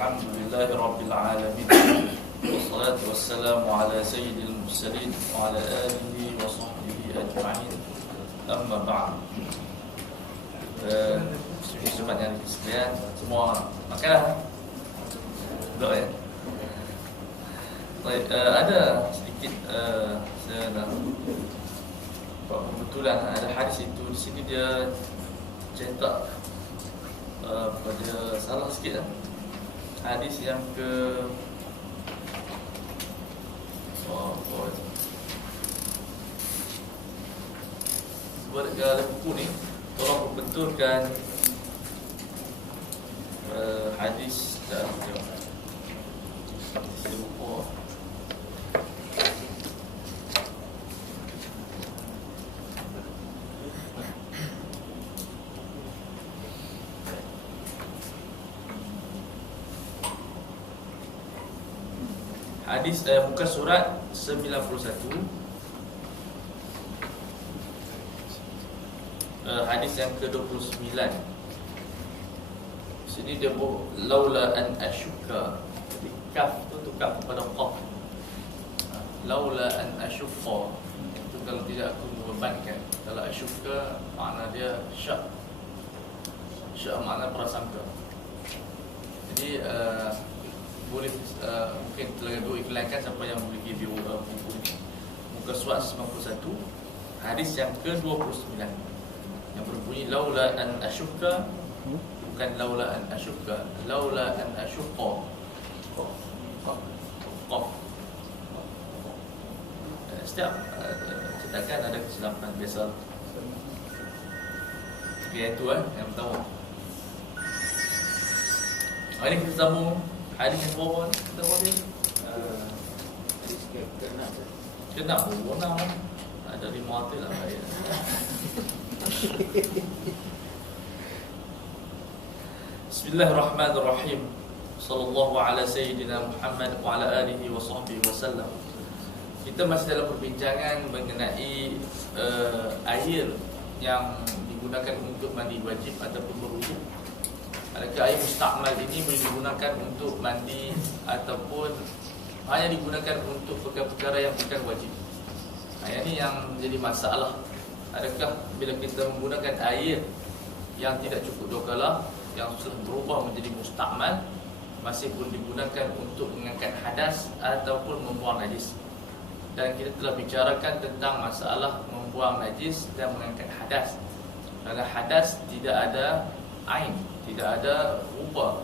Alhamdulillahi Rabbil Alamin. Wassalatu wassalamu ala sayyidil mursalin wa ala alihi wa sahbihi ajma'in. Amma ba'd. Sobat yang sekalian, semua makanlah. Duduk ya. Baik, ada sedikit saya nak kebetulan ada hadis itu di sini dia cetak pada salah sikit lah. Hadis yang ke sebab ada buku ni tolong betulkan hadis dan saya lupa. Hadis muka surat 91, hadis yang ke-29. Sini dia laula an asyukka. Jadi kaf tu tukar kepada qaf. Laula an asyukka itu kalau tidak aku membebankan. Kalau asyukka makna dia syak. Syak makna prasangka. Jadi boleh mungkin terlalu iklankan siapa yang memiliki buku ni. Muka surat 91, hadis yang ke-29 yang berbunyi laula an asyukka, bukan laula an asyukka, laula an asyukka. Setiap cetakan ada kesilapan biasa. Okay, itu yang pertama. Hari ini kita sambung hadis yang bawah kita boleh kena warna ada di muatil lah saya. Bismillahirrahmanirrahim. Sallallahu ala sayyidina Muhammad wa ala alihi wa sahbihi wasallam. Kita masih dalam perbincangan mengenai air yang digunakan untuk mandi wajib ataupun berwudu. Adakah air mustakmal ini boleh digunakan untuk mandi ataupun hanya digunakan untuk perkara-perkara yang bukan wajib? Ini yang menjadi masalah. Adakah bila kita menggunakan air yang tidak cukup dua kala, yang sudah berubah menjadi mustakmal, masih boleh digunakan untuk mengangkat hadas ataupun membuang najis? Dan kita telah bicarakan tentang masalah membuang najis dan mengangkat hadas. Kerana hadas tidak ada ain, tidak ada rupa,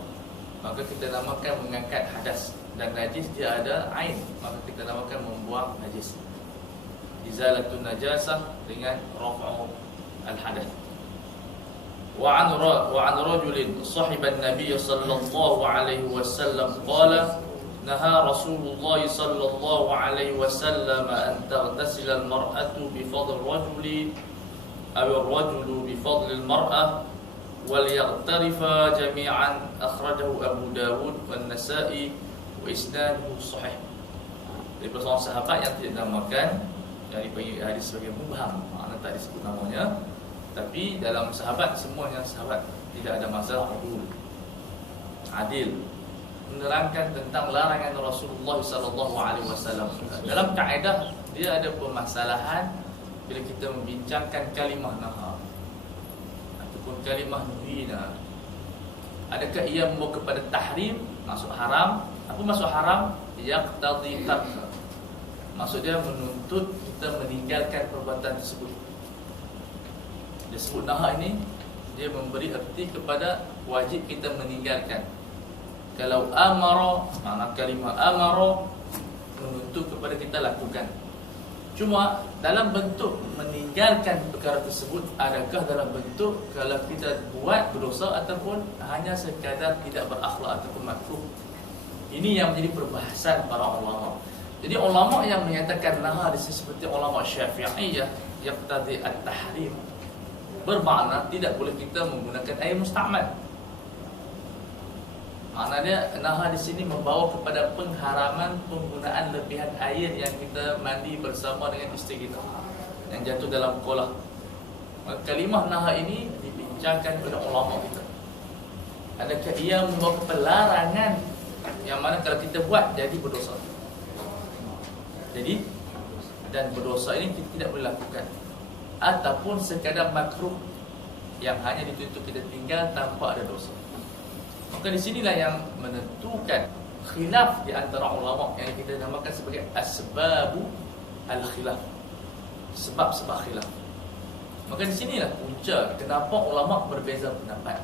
maka kita namakan mengangkat hadas. Dan najis dia ada ain, maka kita namakan membuang najis. Izalatun najasah dengan raf'u al-hadath. Wa an rajulin sahiban nabiy sallallahu alaihi wasallam qala naha Rasulullah sallallahu alaihi wasallam an taghtasila al-mar'atu bi fadli rajuli aw ar-rajulu bi fadli al-mar'ah wal yaghtarifa jami'an. Akhrajahu Abu Dawud wan Nasa'i wa isnaduhu sahih. Dari seorang sahabat yang tidak dinamakan, yang dipanggil hadis sebagai mubham, makna tak disebut namanya, tapi dalam sahabat semuanya sahabat, tidak ada masalah adil, menerangkan tentang larangan Rasulullah sallallahu alaihi wasallam. Dalam kaedah dia ada permasalahan bila kita membincangkan kalimah naha ataupun kalimah nuhina. Adakah ia membawa kepada tahrim, masuk haram? Apa masuk haram? Yaqtadi tark. Maksud dia menuntut kita meninggalkan perbuatan tersebut. Dia sebut naha ini, dia memberi erti kepada wajib kita meninggalkan. Kalau amara, makna kalimah amara menuntut kepada kita lakukan. Cuma dalam bentuk meninggalkan perkara tersebut, adakah dalam bentuk kalau kita buat berdosa ataupun hanya sekadar tidak berakhlak ataupun makruh? Ini yang menjadi perbahasan para ulama. Jadi ulama yang menyatakan naha di sini seperti ulama Syafi'iyah yang tadi at-tahrim, bermakna tidak boleh kita menggunakan air mustakmal. Maknanya naha di sini membawa kepada pengharaman penggunaan lebihan air yang kita mandi bersama dengan isteri kita yang jatuh dalam kolah. Kalimah naha ini dibincangkan oleh ulama kita. adakah ia membawa kepada larangan yang mana kalau kita buat jadi berdosa. Jadi dan berdosa ini kita tidak boleh lakukan, ataupun sekadar makruh yang hanya dituntut kita tinggal tanpa ada dosa. Maka di sinilah yang menentukan khilaf di antara ulama yang kita namakan sebagai asbabu al-khilaf, sebab-sebab khilaf. Maka di sinilah punca kenapa ulama berbeza pendapat.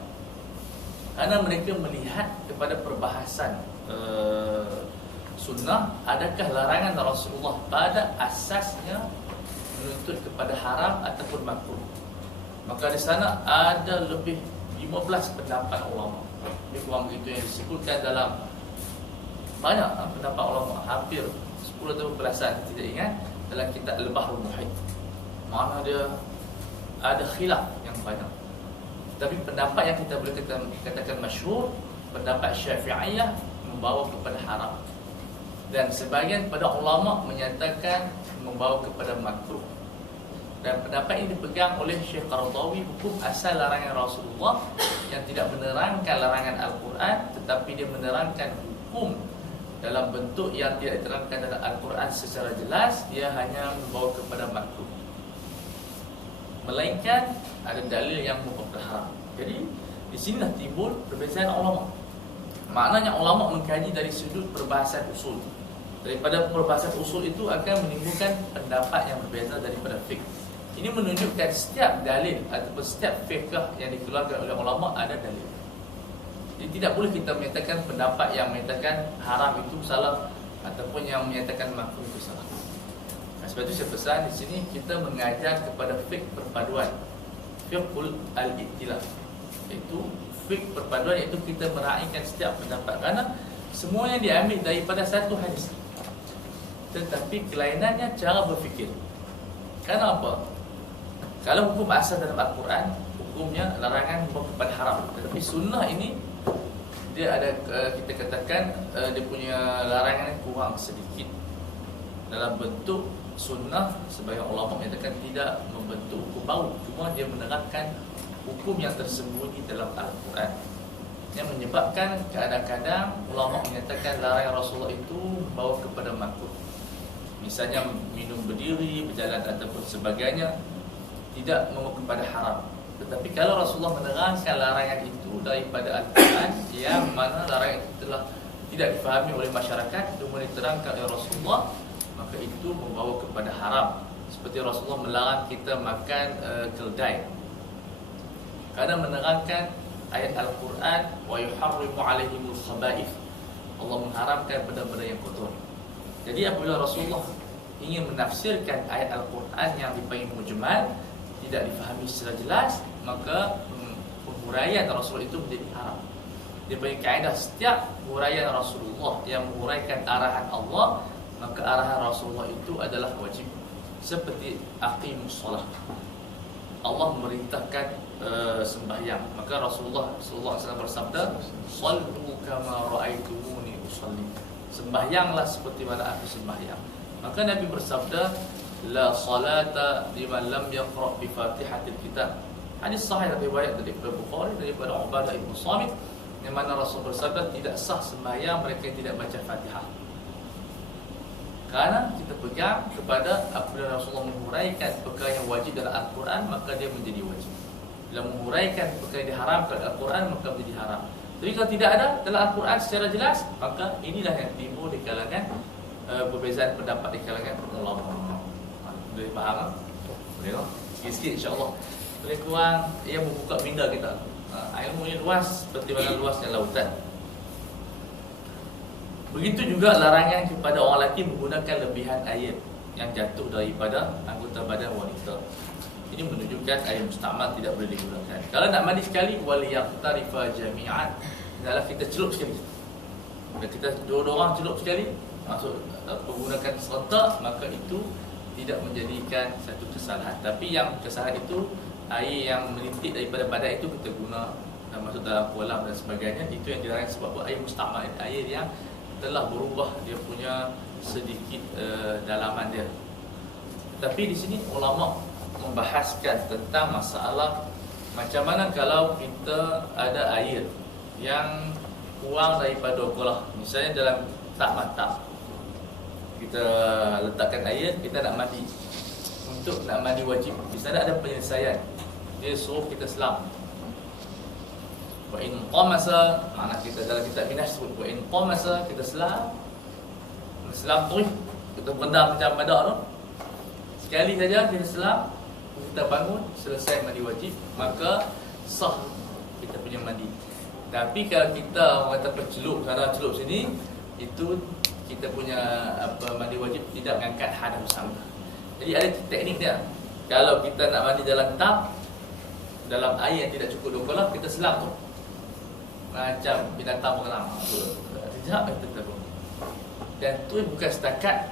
Karena mereka melihat kepada perbahasan sunnah, adakah larangan Rasulullah pada asasnya menuntut kepada haram ataupun makruh. Maka di sana ada lebih 15 pendapat ulama. Lebih kurang begitu yang disebutkan dalam banyak pendapat ulama, hampir 10 atau belasan, tidak ingat, dalam kitab Al-Bahrul Muhit. Mana dia ada khilaf yang banyak. Tapi pendapat yang kita boleh katakan masyhur, pendapat Syafi'iyah membawa kepada haram. Dan sebahagian pada ulama menyatakan membawa kepada makruh. Dan pendapat ini dipegang oleh Syekh Qaradawi, hukum asal larangan Rasulullah yang tidak menerangkan larangan Al-Quran, tetapi dia menerangkan hukum dalam bentuk yang tidak diterangkan dalam Al-Quran secara jelas, dia hanya membawa kepada makruh, melainkan ada dalil yang membawa kepada haram. Jadi di sinilah timbul perbezaan ulama. Maknanya ulama mengkaji dari sudut perbahasan usul. Daripada perbahasan usul itu akan menimbulkan pendapat yang berbeza daripada fiqh. Ini menunjukkan setiap dalil ataupun setiap fiqh yang dikeluarkan oleh ulama ada dalil. Jadi tidak boleh kita menyatakan pendapat yang menyatakan haram itu salah ataupun yang menyatakan makruh itu salah. Sebab itu saya pesan di sini kita mengajar kepada fiqh perpaduan, fiqhul al-iktilaf. Itu fiqh perpaduan, iaitu kita meraihkan setiap pendapat, kerana semuanya diambil daripada satu hadis, tetapi kelainannya cara berfikir. Kerana apa? Kalau hukum asal dalam Al-Quran, hukumnya larangan membawa kepada haram. Tetapi sunnah ini dia ada, kita katakan dia punya larangan kurang sedikit. Dalam bentuk sunnah, sebagian ulama menyatakan tidak membentuk hukum baru, cuma dia menerangkan hukum yang tersembunyi dalam Al-Quran, yang menyebabkan kadang-kadang ulama menyatakan larangan Rasulullah itu membawa kepada makruh. Misalnya minum berdiri, berjalan ataupun sebagainya, tidak membawa kepada haram. Tetapi kalau Rasulullah menerangkan larangan itu daripada Al-Quran, yang mana larangan itu telah tidak difahami oleh masyarakat, cuma diterangkan oleh Rasulullah, maka itu membawa kepada haram. Seperti Rasulullah melarang kita makan keldai, karena menerangkan ayat Al-Quran, wa yuharrimu alaihimul khaba'ith, Allah mengharamkan benda-benda yang kotor. Jadi apabila Rasulullah ingin menafsirkan ayat Al-Quran yang dipanggil mujmal, tidak difahami secara jelas, maka penghuraian Rasul itu menjadi haram. Dia punya kaedah, setiap huraian Rasulullah yang menguraikan arahan Allah, maka arahan Rasulullah itu adalah wajib. Seperti aqimus shalah, Allah memerintahkan sembahyang, maka Rasulullah SAW bersabda, "Shallu kama ra'aitumuni usalli." Sembahyanglah seperti mana aku sembahyang. Maka Nabi bersabda, "La salata liman lam yaqra' bi Fatihatil Kitab." Hadis sahih riwayat daripada Bukhari daripada Ubadah bin Samit, yang mana Rasul bersabda tidak sah sembahyang mereka yang tidak baca Fatihah. Karena kita pegang kepada apabila Rasulullah menguraikan perkara yang wajib dalam Al-Quran, maka dia menjadi wajib. Bila menguraikan perkara yang diharamkan dalam Al-Quran, maka menjadi haram. Tapi kalau tidak ada dalam Al-Quran secara jelas, maka inilah yang timbul di kalangan perbezaan pendapat di kalangan ulama. Boleh faham? Boleh tak? Sikit-sikit insya-Allah. Lebih kurang ia membuka minda kita. Ilmu ini luas seperti mana luasnya lautan. Begitu juga larangan kepada orang lelaki menggunakan lebihan air yang jatuh daripada anggota badan wanita. Ini menunjukkan air mustamal tidak boleh digunakan. Kalau nak mandi sekali, waliyaqtarifa jami'an, hendaklah kita celup sekali. Bila kita dua orang celup sekali, maksud menggunakan serentak, maka itu tidak menjadikan satu kesalahan. Tapi yang kesalahan itu air yang menitik daripada badan itu kita guna masuk dalam kolam dan sebagainya, itu yang dilarang sebab air mustamal, air yang telah berubah dia punya sedikit dalaman dia. Tapi di sini ulama membahaskan tentang masalah macam mana kalau kita ada air yang kurang daripada 2 kolah. Misalnya dalam tak mata, kita letakkan air, kita nak mandi. Untuk nak mandi wajib, di sana ada penyelesaian. Dia suruh kita selam. Wa in qamasa, makna kita dalam kitab Minhaj sebut wa in qamasa, kita selam. Selam tu kita berendam macam badak tu. Sekali saja kita selam, kita bangun, selesai mandi wajib, maka sah kita punya mandi. Tapi kalau kita orang kata celup sana celup sini, itu kita punya mandi wajib tidak mengangkat hadas bersama. Jadi ada teknik dia. Kalau kita nak mandi dalam tap, dalam air yang tidak cukup 2 kolah, kita selam tu macam binatang berenang. Sekejap kita terus. Dan tu bukan setakat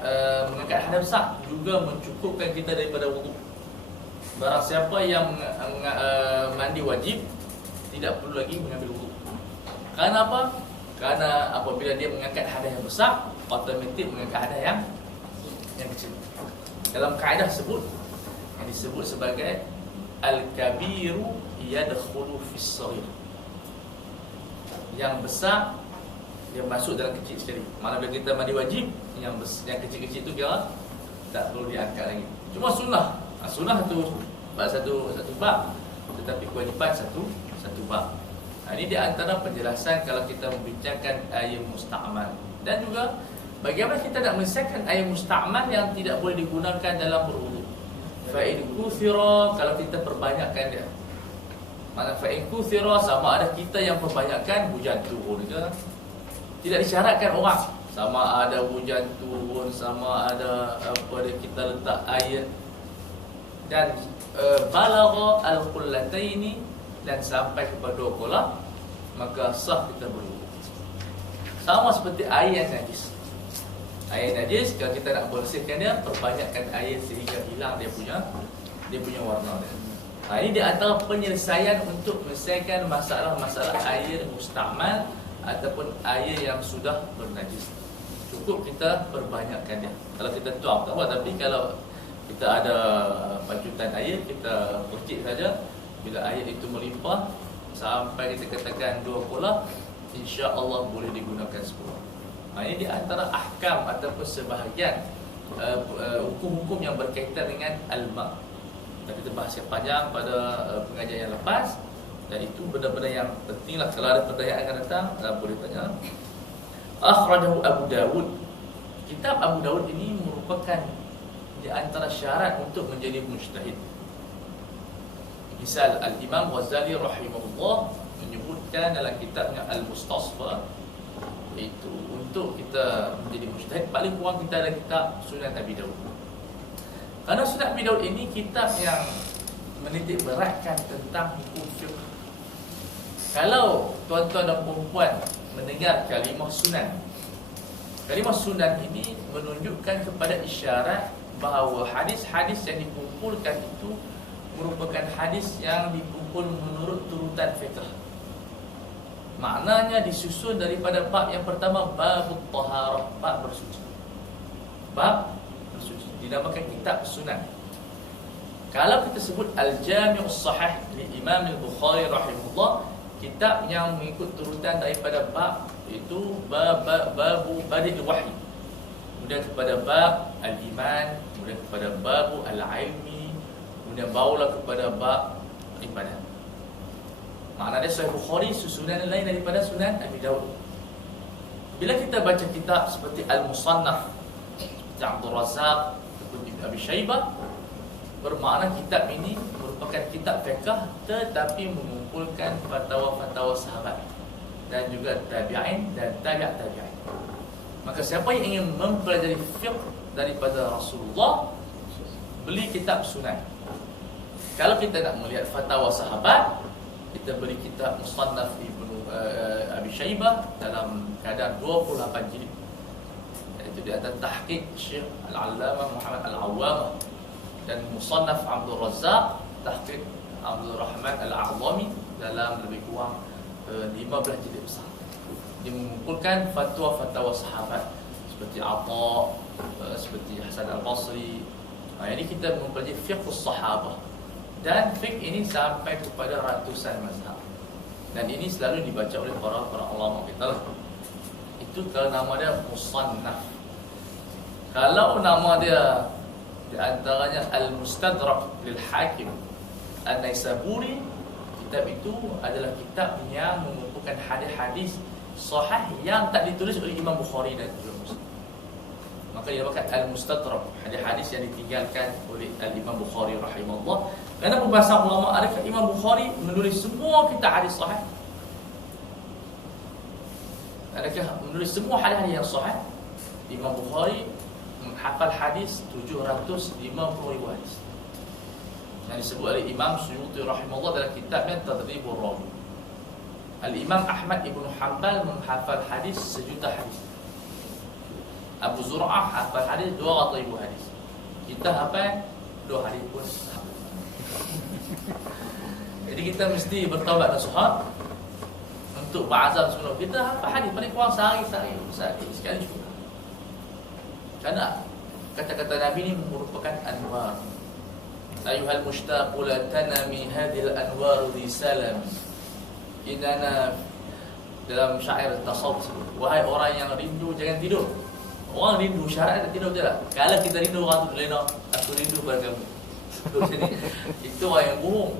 mengangkat hadas besar, juga mencukupkan kita daripada wuduk. Barang siapa yang mandi wajib, tidak perlu lagi mengambil wuduk. Kerana apa? Kerana apabila dia mengangkat hadas yang besar, otomatik mengangkat hadas yang kecil. Dalam kaedah sebut, yang disebut sebagai al-kabiru yadkhulu fis shaghir. Yang besar dia masuk dalam kecil sekali. Mana bila kita mandi wajib, yang kecil-kecil tu kira tak perlu diangkat lagi. Cuma sunnah. Sunnah tu satu bab, tetapi kewajiban satu bab. Ini di antara penjelasan kalau kita membincangkan air musta'mal. Dan juga bagaimana kita nak menyelesaikan air musta'mal yang tidak boleh digunakan dalam berwuduk. Fa'in kuthira, kalau kita perbanyakkan dia. Mana fa'in kuthira, sama ada kita yang perbanyakkan, hujan turun ke. Tidak disyaratkan orang, sama ada hujan turun, sama ada kita letak air. Dan balagha al-qullataini, dan sampai kepada 2 kolah, maka sah kita berwuduk. Sama seperti air yang najis. Air najis, kalau kita nak bersihkan dia, perbanyakkan air sehingga hilang dia punya warna dia. Ini di antara penyelesaian untuk menyelesaikan masalah-masalah air musta'mal ataupun air yang sudah bernajis. Cukup kita perbanyakkan dia. Kalau kita tuang tak apa, tapi kalau kita ada pancutan air, kita percik saja. Bila air itu melimpah sampai kita katakan 2 kolah, insya-Allah boleh digunakan semua. Ini di antara ahkam ataupun sebahagian hukum-hukum yang berkaitan dengan al-ma'. Kita bahas yang panjang pada pengajian yang lepas, dan itu benda-benda yang pentinglah. Kalau ada pertanyaan akan datang, boleh tanya. Akhrajahu Abu Dawud. Kitab Abu Dawud ini merupakan di antara syarat untuk menjadi mujtahid. Misal Al-Imam Ghazali rahimahullah menyebutkan dalam kitabnya Al-Mustasfa, itu untuk kita menjadi mujtahid paling kurang kita ada kitab Sunan Abi Dawud. Kerana Sunan Abi Dawud ini kitab yang menitik beratkan tentang hukum fiqh. Kalau tuan-tuan dan puan mendengar kalimah sunan, kalimah sunan ini menunjukkan kepada isyarat bahawa hadis-hadis yang dikumpulkan itu merupakan hadis yang dikumpul menurut turutan fiqh. Maknanya disusun daripada bab yang pertama, babut taharah, bab bersuci. Bab bersuci dinamakan kitab sunan. Kalau kita sebut Al-Jami'us Sahih li Imam Al-Bukhari rahimahullah, kitab yang mengikut turutan daripada bab itu babu badil wahyi. Kemudian kepada bab al-iman, kemudian kepada babu al-ilmi, kemudian barulah kepada bab ibadah. Maknanya Sahih Bukhari susunan lain daripada Sunan Abi Dawud. Bila kita baca kitab seperti Al-Musannaf, seperti Abdul Razak, seperti Ibn Abi Shaybah, bermakna kitab ini merupakan kitab fiqh tetapi mengumpulkan fatwa-fatwa sahabat dan juga tabi'in dan tabi'in. Maka siapa yang ingin mempelajari fiqh daripada Rasulullah, beli kitab sunan. Kalau kita nak melihat fatwa sahabat, kita beli kitab Musannaf Ibnu Abi Shaybah dalam kadar 28 jilid. Itu di atas tahqiq Syekh Al-Allamah Muhammad Al-Awwamah, dan Musannaf Abdul Razak tahqiq Abdul Rahman Al-A'zami dalam lebih kurang 15 jilid besar. Dia mengumpulkan fatwa-fatwa sahabat seperti Atha, seperti Hasan Al-Basri. Ini kita mempelajari fiqh sahabah. Dan fiqh ini sampai kepada ratusan mazhab. Dan ini selalu dibaca oleh para ulama kita lah. Itu kalau nama dia musannaf. Kalau nama dia di antaranya Al-Mustadrak lil Hakim An-Naisaburi, kitab itu adalah kitab yang mengumpulkan hadis-hadis sahih yang tak ditulis oleh Imam Bukhari dan Muslim. Maka dinamakan Al-Mustadrak, hadis-hadis yang ditinggalkan oleh Al-Imam Bukhari rahimahullah. Kerana pembahasan ulama, adakah Imam Bukhari menulis semua kitab hadis sahih? Adakah menulis semua hadis yang sahih? Imam Bukhari menghafal hadis 750 riwayat yang disebut oleh Imam Suyuti rahimahullah dalam kitabnya Tadribur Rawi. Al-Imam Ahmad Ibn Hanbal menghafal hadis 1,000,000 hadis. Abu Zur'ah hafal hadis 200,000 hadis. Kita hafal 2 hadis pun. Jadi kita mesti bertaubat nasuha untuk berazam sebelum kita hafal hadis paling kurang sehari sekali cukup. Karena kata-kata Nabi ini merupakan anwar. Ayuhal mushtaq la tanami hadhil anwar di salam. Inana, dalam syair tasawuf, wahai orang yang rindu jangan tidur. Orang rindu syarat tak tidur tidak. Kalau kita rindu orang tu lena, aku rindu pada kamu. Itu orang yang bohong.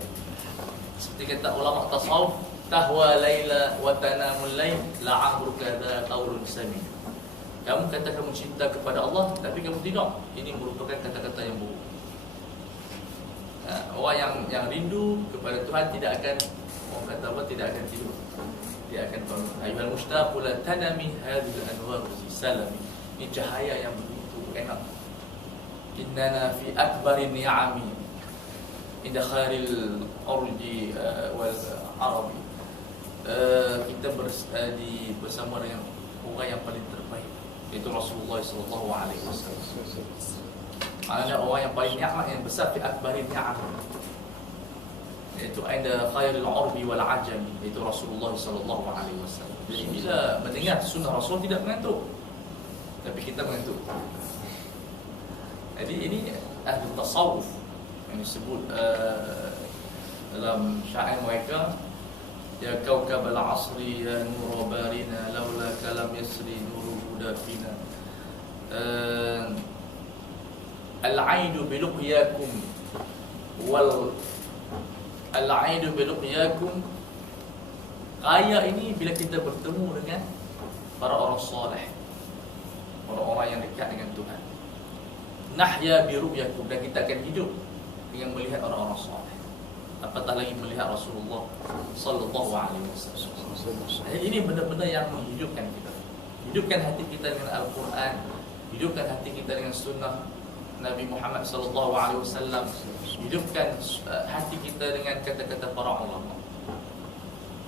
Seperti kata ulama tasawuf, tahwa laila wa tanamul lail la'amruka dha qaulun sami. Kamu kata kamu cinta kepada Allah, tapi kamu tidak. Ini merupakan kata-kata yang bohong. Orang yang rindu kepada Tuhan tidak akan, orang kata apa, tidak akan tidur. Dia akan bangun. Ayuhal mushtaq la tanami hadhil anwar salami. Ini cahaya yang begitu enak. Innana fi akbarin ni'ami inda khairil urji wal arabi. Kita bersama dengan orang yang paling terbaik, itu Rasulullah sallallahu alaihi wasallam. Maknanya orang yang paling nikmat yang besar fi akbarin ni'am, iaitu inda khairil urbi wal ajami, itu Rasulullah sallallahu alaihi wasallam. Jadi bila mendengar sunnah Rasul tidak mengantuk, tapi kita mengantuk. Jadi ini ahli tasawuf yang disebut dalam syair mereka, ya kaukab al-asri ya nur barina laula kalam yasri nuru huda fina. Al-aidu biluqyakum wal al-aidu biluqyakum. Kaya ini bila kita bertemu dengan para orang soleh, orang-orang yang dekat dengan Tuhan. Nahya biru'yakum, dan kita akan hidup dengan melihat orang-orang soleh. Apatah lagi melihat Rasulullah sallallahu alaihi wasallam. Ini benda-benda yang menghidupkan kita. Hidupkan hati kita dengan Al-Quran, hidupkan hati kita dengan sunnah Nabi Muhammad sallallahu alaihi wasallam, hidupkan hati kita dengan kata-kata para ulama.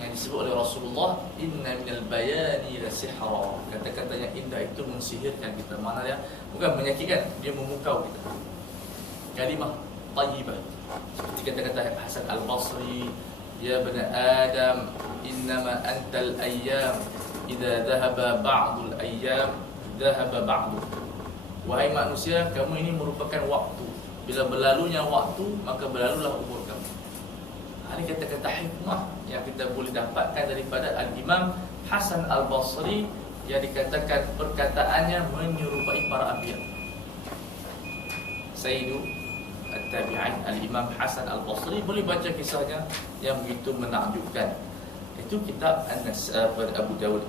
Yang disebut oleh Rasulullah, inna minal bayani la sihra. Kata-kata yang indah itu mensihirkan kita. Maknanya bukan menyakitkan, dia memukau kita. Kalimah tayyibah. Seperti kata-kata Hasan Al-Basri, ya bani Adam, innama antal ayyam, idza dhahaba ba'dul ayyam, dhahaba ba'du. Wahai manusia, kamu ini merupakan waktu. Bila berlalunya waktu, maka berlalulah umur kamu. Ini kata-kata hikmah yang kita boleh dapatkan daripada Al-Imam Hasan Al-Basri, yang dikatakan perkataannya menyerupai para anbiya. Sayyidu At-Tabi'in Al-Imam Hasan Al-Basri, boleh baca kisahnya yang begitu menakjubkan. Itu kitab An-Nasai Abu Dawud.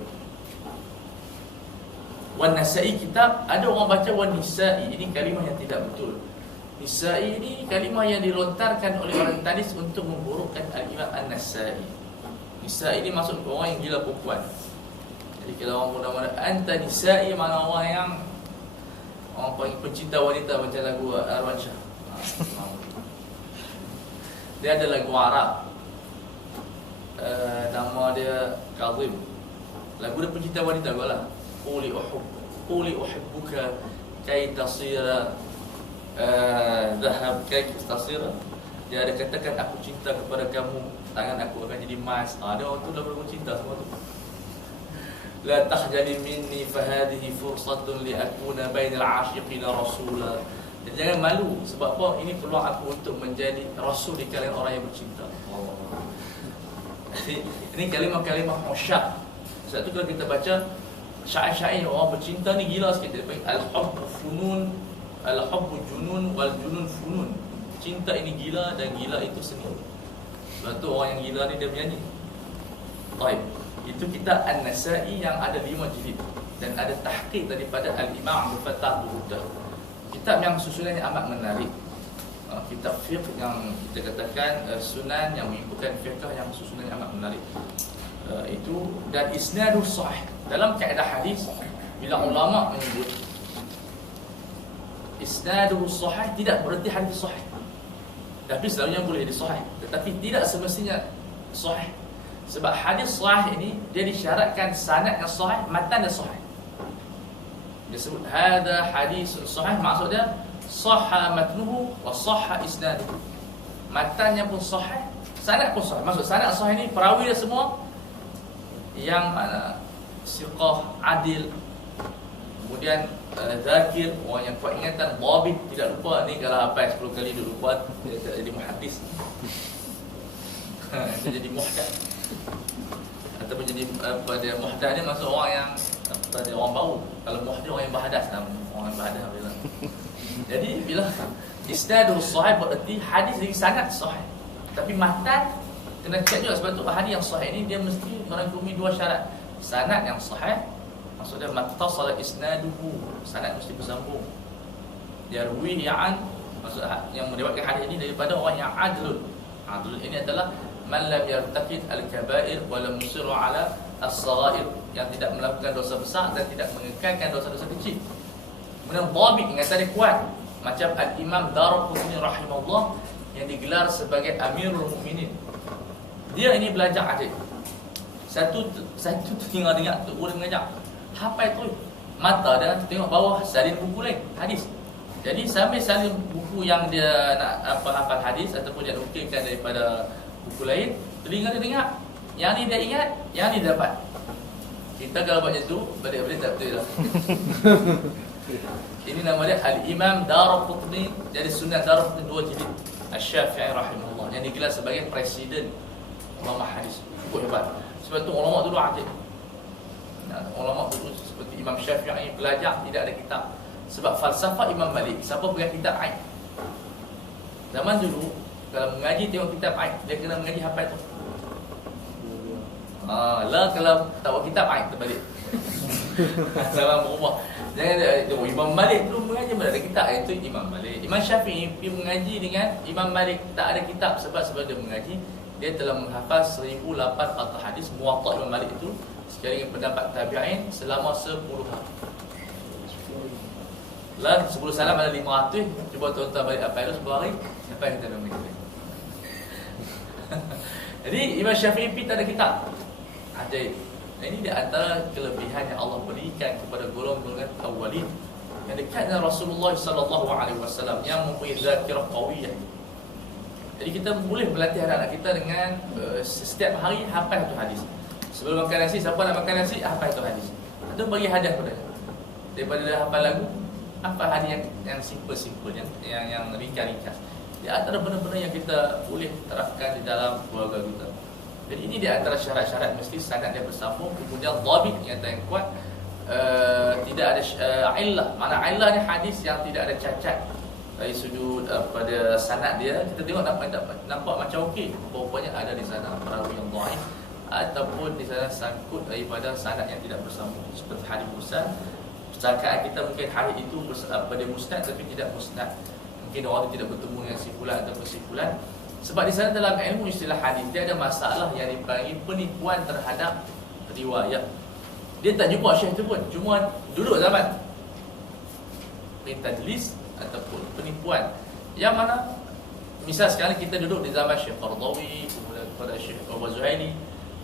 Wan-Nasai kitab, ada orang baca Wan-Nisai, ini kalimah yang tidak betul. Nisai ini kalimah yang dilontarkan oleh orang tadis untuk memburukkan Al-Imam An-Nasai. Nisai ini maksud orang yang gila perempuan. Jadi kalau orang muda-muda anta nisai, mana orang yang orang paling pencinta wanita, macam lagu Arwan Shah. Dia ada lagu Arab, nama dia Kazim. Lagu dia pencinta wanita lah. Quli uhibbuka kay tasira dhahab kay tasira. Dia ada katakan, aku cinta kepada kamu, tangan aku akan jadi emas. Ada orang tu dah berlaku cinta semua tu. La tahjali minni fahadihi fursatun li akuna bainal ashiqina rasula. Dan jangan malu, sebab apa? Ini peluang aku untuk menjadi rasul di kalangan orang yang bercinta. Jadi, ini kalimah-kalimah musyak. Sebab tu kalau kita baca syair-syair orang bercinta ni gila sikit. Dia panggil al-hubbu funun, al-hubbu junun wal junun funun. Cinta ini gila dan gila itu seni. Sebab tu orang yang gila ni dia menyanyi. Baik. Itu kitab An-Nasa'i yang ada 5 jilid dan ada tahqiq daripada Al-Imam Abdul Fattah Buhudah. Kitab yang susunannya amat menarik. Kitab fiqh yang kita katakan sunan yang mengikutkan fiqh yang susunannya amat menarik. Itu dan isnadus sahih. Dalam kaedah hadis, bila ulama menyebut isnadus sahih, tidak berarti hadis sahih. Tapi selalunya boleh jadi sahih, tetapi tidak semestinya sahih. Sebab hadis sahih ini dia disyaratkan sanad yang sahih, matan yang sahih. Dia sebut hadza hadisun sahih, maksudnya sahha matnuhu wa sahha isnaduhu. Matannya pun sahih, sanad pun sahih. Maksud sanad sahih ni perawi dia semua yang mana siqah, adil, kemudian zakir, orang yang kuat ingatan, dhabit, tidak lupa. Ni kalau hafal 10 kali dia lupa, dia tak jadi muhaddis. Dia jadi muhdath. Ataupun jadi apa dia muhdath ni maksud orang yang apa dia, orang baru. Kalau muhdath orang yang berhadas, orang yang berhadas bila. Jadi bila isnadus sahih berarti hadis dari sanad sahih. Tapi matan kena cek juga, sebab tu hadis yang sahih ni dia mesti merangkumi 2 syarat. Sanad yang sahih, maksudnya mattasala isnaduhu, sanad mesti bersambung. Yarwi an, maksud yang meriwayatkan hadis ini daripada orang yang adlun. Adlun ini adalah man lam yartakid al-kaba'ir wa lam yusiru ala as-saghair, yang tidak melakukan dosa besar dan tidak mengekalkan dosa-dosa kecil. Kemudian dhabit, ingatan dia kuat, macam al-Imam Daraqutni rahimahullah yang digelar sebagai Amirul Mukminin. Dia ini belajar hadis. Satu tengah dengar tu boleh mengajar. Hafal tu mata dia tengok bawah salin buku lain hadis. Jadi sambil salin buku yang dia nak hafal hadis ataupun dia nukilkan daripada buku lain, telinga dia dengar. Yang ni dia ingat, yang ni dia dapat. Kita kalau buat macam tu, balik-balik tak betul lah. Ini nama dia Al-Imam Daraqutni. Jadi Sunan Daraqutni 2 jilid, Asy-Syafi'i rahimahullah, yang digelar sebagai presiden ulama hadis. Cukup hebat. Sebab tu ulama dulu ajaib. Ulama dulu seperti Imam Syafi'i belajar tidak ada kitab. Sebab falsafah Imam Malik, siapa pegang kitab aib. Zaman dulu kalau mengaji tengok kitab aib, dia kena mengaji hafal tu. Lah kalau tak buat kitab aib terbalik. Zaman berubah. Jangan tengok Imam Malik dulu mengaji mana ada kitab, itu Imam Malik. Imam Syafi'i pergi mengaji dengan Imam Malik, tak ada kitab. Sebab dia mengaji, dia telah menghafal 1008 hadis Muwatta Imam Malik itu sekali dengan pendapat tabi'in selama 10 hari. Lah 10 salam ada 500. Cuba tuan-tuan balik apa itu 10 hari, siapa yang kita nak mengaji. Jadi Imam Syafi'i pun tak ada kitab. Ajaib. Ini di antara kelebihan yang Allah berikan kepada golongan awalin yang dekat dengan Rasulullah sallallahu alaihi wasallam, yang mempunyai zakirah qawiyah. Jadi kita boleh berlatih anak-anak kita dengan setiap hari hafal satu hadis. Sebelum makan nasi, siapa nak makan nasi, hafal satu hadis. Atau bagi hadiah kepada dia. Daripada dia hafal lagu, hafal hadis yang simple-simple, yang ringkas-ringkas. Di antara benda-benda yang kita boleh terapkan di dalam keluarga kita. Jadi ini di antara syarat-syarat, mesti sanad dia bersambung, kemudian dhabit yang kuat, tidak ada illah. Mana illah ni hadis yang tidak ada cacat dari sudut pada sanad dia. Kita tengok nampak macam okey, rupanya ada di sana perawi yang dhaif ataupun di sana sangkut daripada sanad yang tidak bersambung, seperti hadis mursal. Sangkaan kita mungkin hadis itu pada musnad tapi tidak musnad. Mungkin orang itu tidak bertemu dengan simpulan atau kesimpulan. Sebab di sana dalam ilmu istilah hadis dia ada masalah yang dipanggil penipuan terhadap riwayat. Dia tak jumpa syekh tu pun, cuma duduk zaman tadlis ataupun penipuan. Yang mana misal sekarang kita duduk di zaman Syekh Qardawi, kemudian kepada Syekh Abu Zuhaili,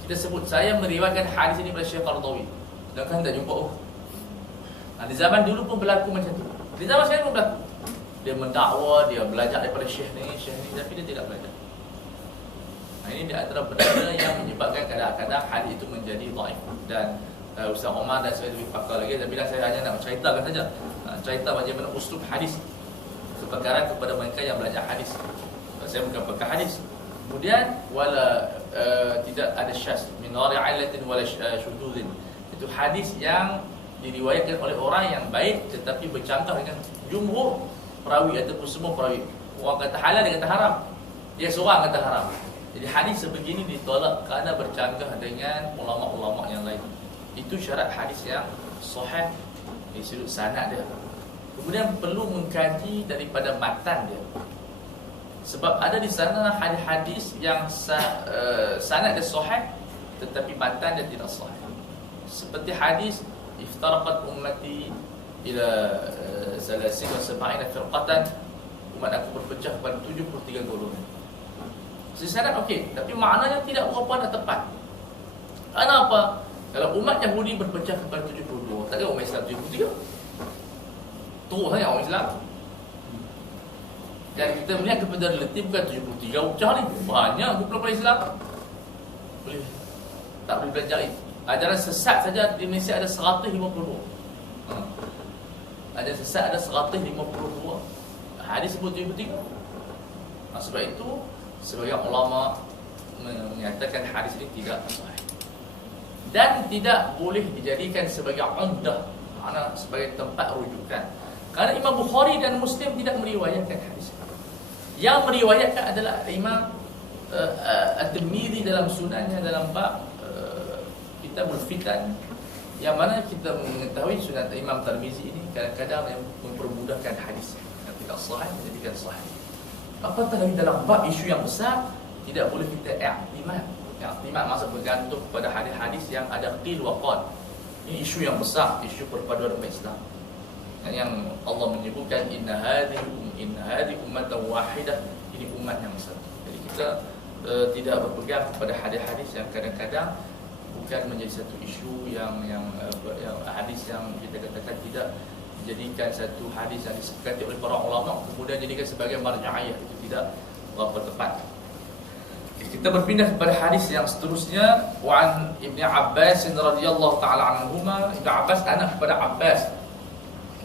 kita sebut saya meriwayatkan hadis ini pada Syekh Qardawi, sedangkan tak jumpa. Di zaman dulu pun berlaku macam tu. Di zaman sekarang pun berlaku. Dia mendakwa, dia belajar daripada syekh ni, tapi dia tidak belajar. Ini di antara benda yang menyebabkan kadang-kadang hadis itu menjadi dhaif. Dan Ustaz Omar dan saya lebih pakar lagi, tapi saya hanya nak ceritakan saja, cerita bagaimana uslub hadis, kepakaran kepada mereka yang belajar hadis. Saya bukan pakar hadis. Kemudian wala tidak ada syaz min ghairi 'illatin wala syudzin. Itu hadis yang diriwayatkan oleh orang yang baik tetapi bercanggah dengan jumhur perawi ataupun semua perawi. Orang kata halal, dia kata haram. Dia seorang kata haram. Jadi hadis sebegini ditolak kerana bercanggah dengan ulama-ulama yang lain. Itu syarat hadis yang sahih dari sudut sanad dia. Kemudian perlu mengkaji daripada matan dia. Sebab ada di sana hadis-hadis yang sanad dia sahih tetapi matan dia tidak sahih. Seperti hadis iftaraqat ummati ila 73 firqatan, umat aku berpecah kepada 73 golongan. Sesanad okey, tapi maknanya tidak berapa nak tepat. Kenapa? Kalau umat Yahudi berpecah kepada 72, takkan umat Islam 73? Teruk saja orang Islam. Dan kita melihat kepada relatif bukan 73 pecah ni, banyak kumpulan Islam. Boleh tak boleh belajar ajaran sesat saja di Malaysia ada 152. Ajaran sesat ada 152. Hadis sebut 73. Sebab itu sebagian ulama menyatakan hadis ini tidak sahih dan tidak boleh dijadikan sebagai umdah, makna sebagai tempat rujukan. Kerana Imam Bukhari dan Muslim tidak meriwayatkan hadis ini. Yang meriwayatkan adalah Imam At-Tirmidzi dalam sunannya dalam bab Kitabul Fitan, yang mana kita mengetahui sunan Imam Tirmidzi ini kadang-kadang yang mempermudahkan hadis yang tidak sahih menjadikan sahih. Apatah lagi dalam bab isu yang besar, tidak boleh kita i'timad. I'timad maksud bergantung kepada hadis-hadis yang ada qil wa qal. Ini isu yang besar, isu perpaduan umat Islam. Yang Allah menyebutkan inna hadhihi ummatan wahidah, ini umat yang besar. Jadi kita tidak berpegang kepada hadis-hadis yang kadang-kadang bukan menjadi satu isu yang hadis yang kita katakan tidak dijadikan satu hadis yang disepakati oleh para ulama kemudian jadikan sebagai marja'iyah, itu tidak berapa tepat. Kita berpindah kepada hadis yang seterusnya. Wa Ibnu Abbas radhiyallahu taala anhuma, Ibnu Abbas anak kepada Abbas.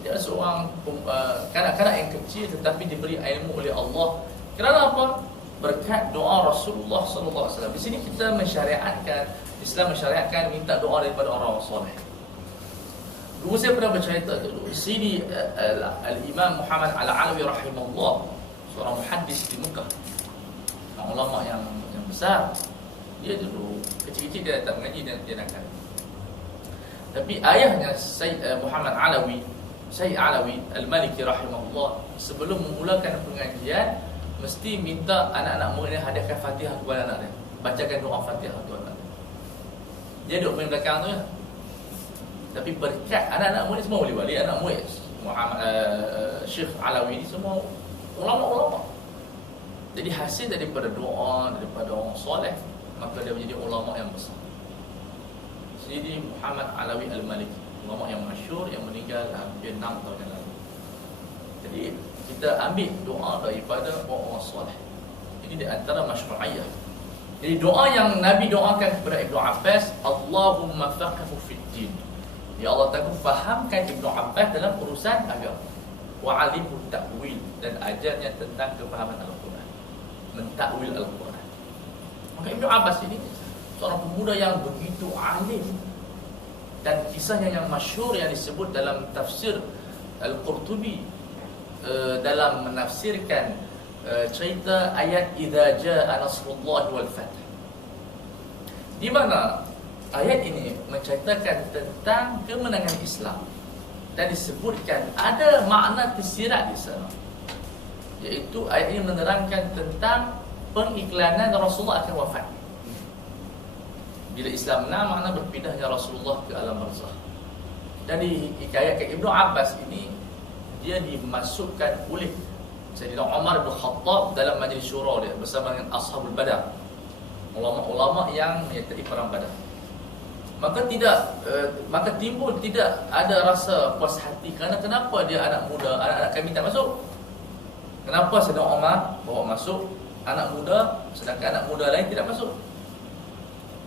Dia seorang kanak-kanak yang kecil tetapi diberi ilmu oleh Allah. Kerana apa? Berkat doa Rasulullah sallallahu alaihi wasallam. Di sini kita mensyariatkan, Islam mensyariatkan minta doa daripada orang soleh. Dulu saya pernah bercerita dulu. Sini Al-Imam Muhammad Al-Alawi rahimahullah, seorang muhaddis di Mekah, ulama yang besar. Dia dulu kecil-kecil dia datang mengaji dan dia nakal. Tapi ayahnya Sayyid Muhammad Alawi, Sayyid Alawi Al-Maliki rahimahullah, sebelum memulakan pengajian mesti minta anak-anak muridnya hadiahkan Fatihah kepada anak dia. Bacakan doa Fatihah untuk anak dia. Dia duduk paling belakang tu ya. Tapi berkat anak-anak murid semua wali-wali, anak murid Muhammad Syekh Alawi ini semua ulama-ulama. Jadi hasil daripada doa daripada orang soleh, maka dia menjadi ulama yang besar. Jadi Muhammad Alawi Al-Maliki, ulama yang masyhur yang meninggal hampir 6 tahun yang lalu. Jadi kita ambil doa daripada orang soleh. Ini di antara masyru'iyah. Jadi doa yang Nabi doakan kepada Ibnu Abbas, Allahumma faqihhu fid din. Ya Allah Ta'ala, fahamkan Ibnu Abbas dalam urusan agama. Wa alimhu ta'wil, dan ajarnya tentang kefahaman Al-Quran, mentakwil Al-Quran. Maka Ibnu Abbas ini seorang pemuda yang begitu alim, dan kisahnya yang masyhur yang disebut dalam tafsir Al-Qurtubi dalam menafsirkan cerita ayat idza jaa nasrullahi wal fath, di mana ayat ini menceritakan tentang kemenangan Islam dan disebutkan ada makna tersirat di sana, iaitu ayat ini menerangkan tentang pengiklanan Rasulullah akan wafat. Bila Islam menang, makna berpindahnya Rasulullah ke alam barzakh. Dan dihikayatkan Ibnu Abbas ini dia dimasukkan oleh Sayyidina Umar bin Khattab dalam majlis syura dia bersama dengan Ashabul Badar, ulama-ulama yang menyertai perang Badar. Maka timbul tidak ada rasa puas hati kerana kenapa dia anak muda, anak-anak kami tak masuk? Kenapa Sayyidina Umar bawa masuk anak muda sedangkan anak muda lain tidak masuk?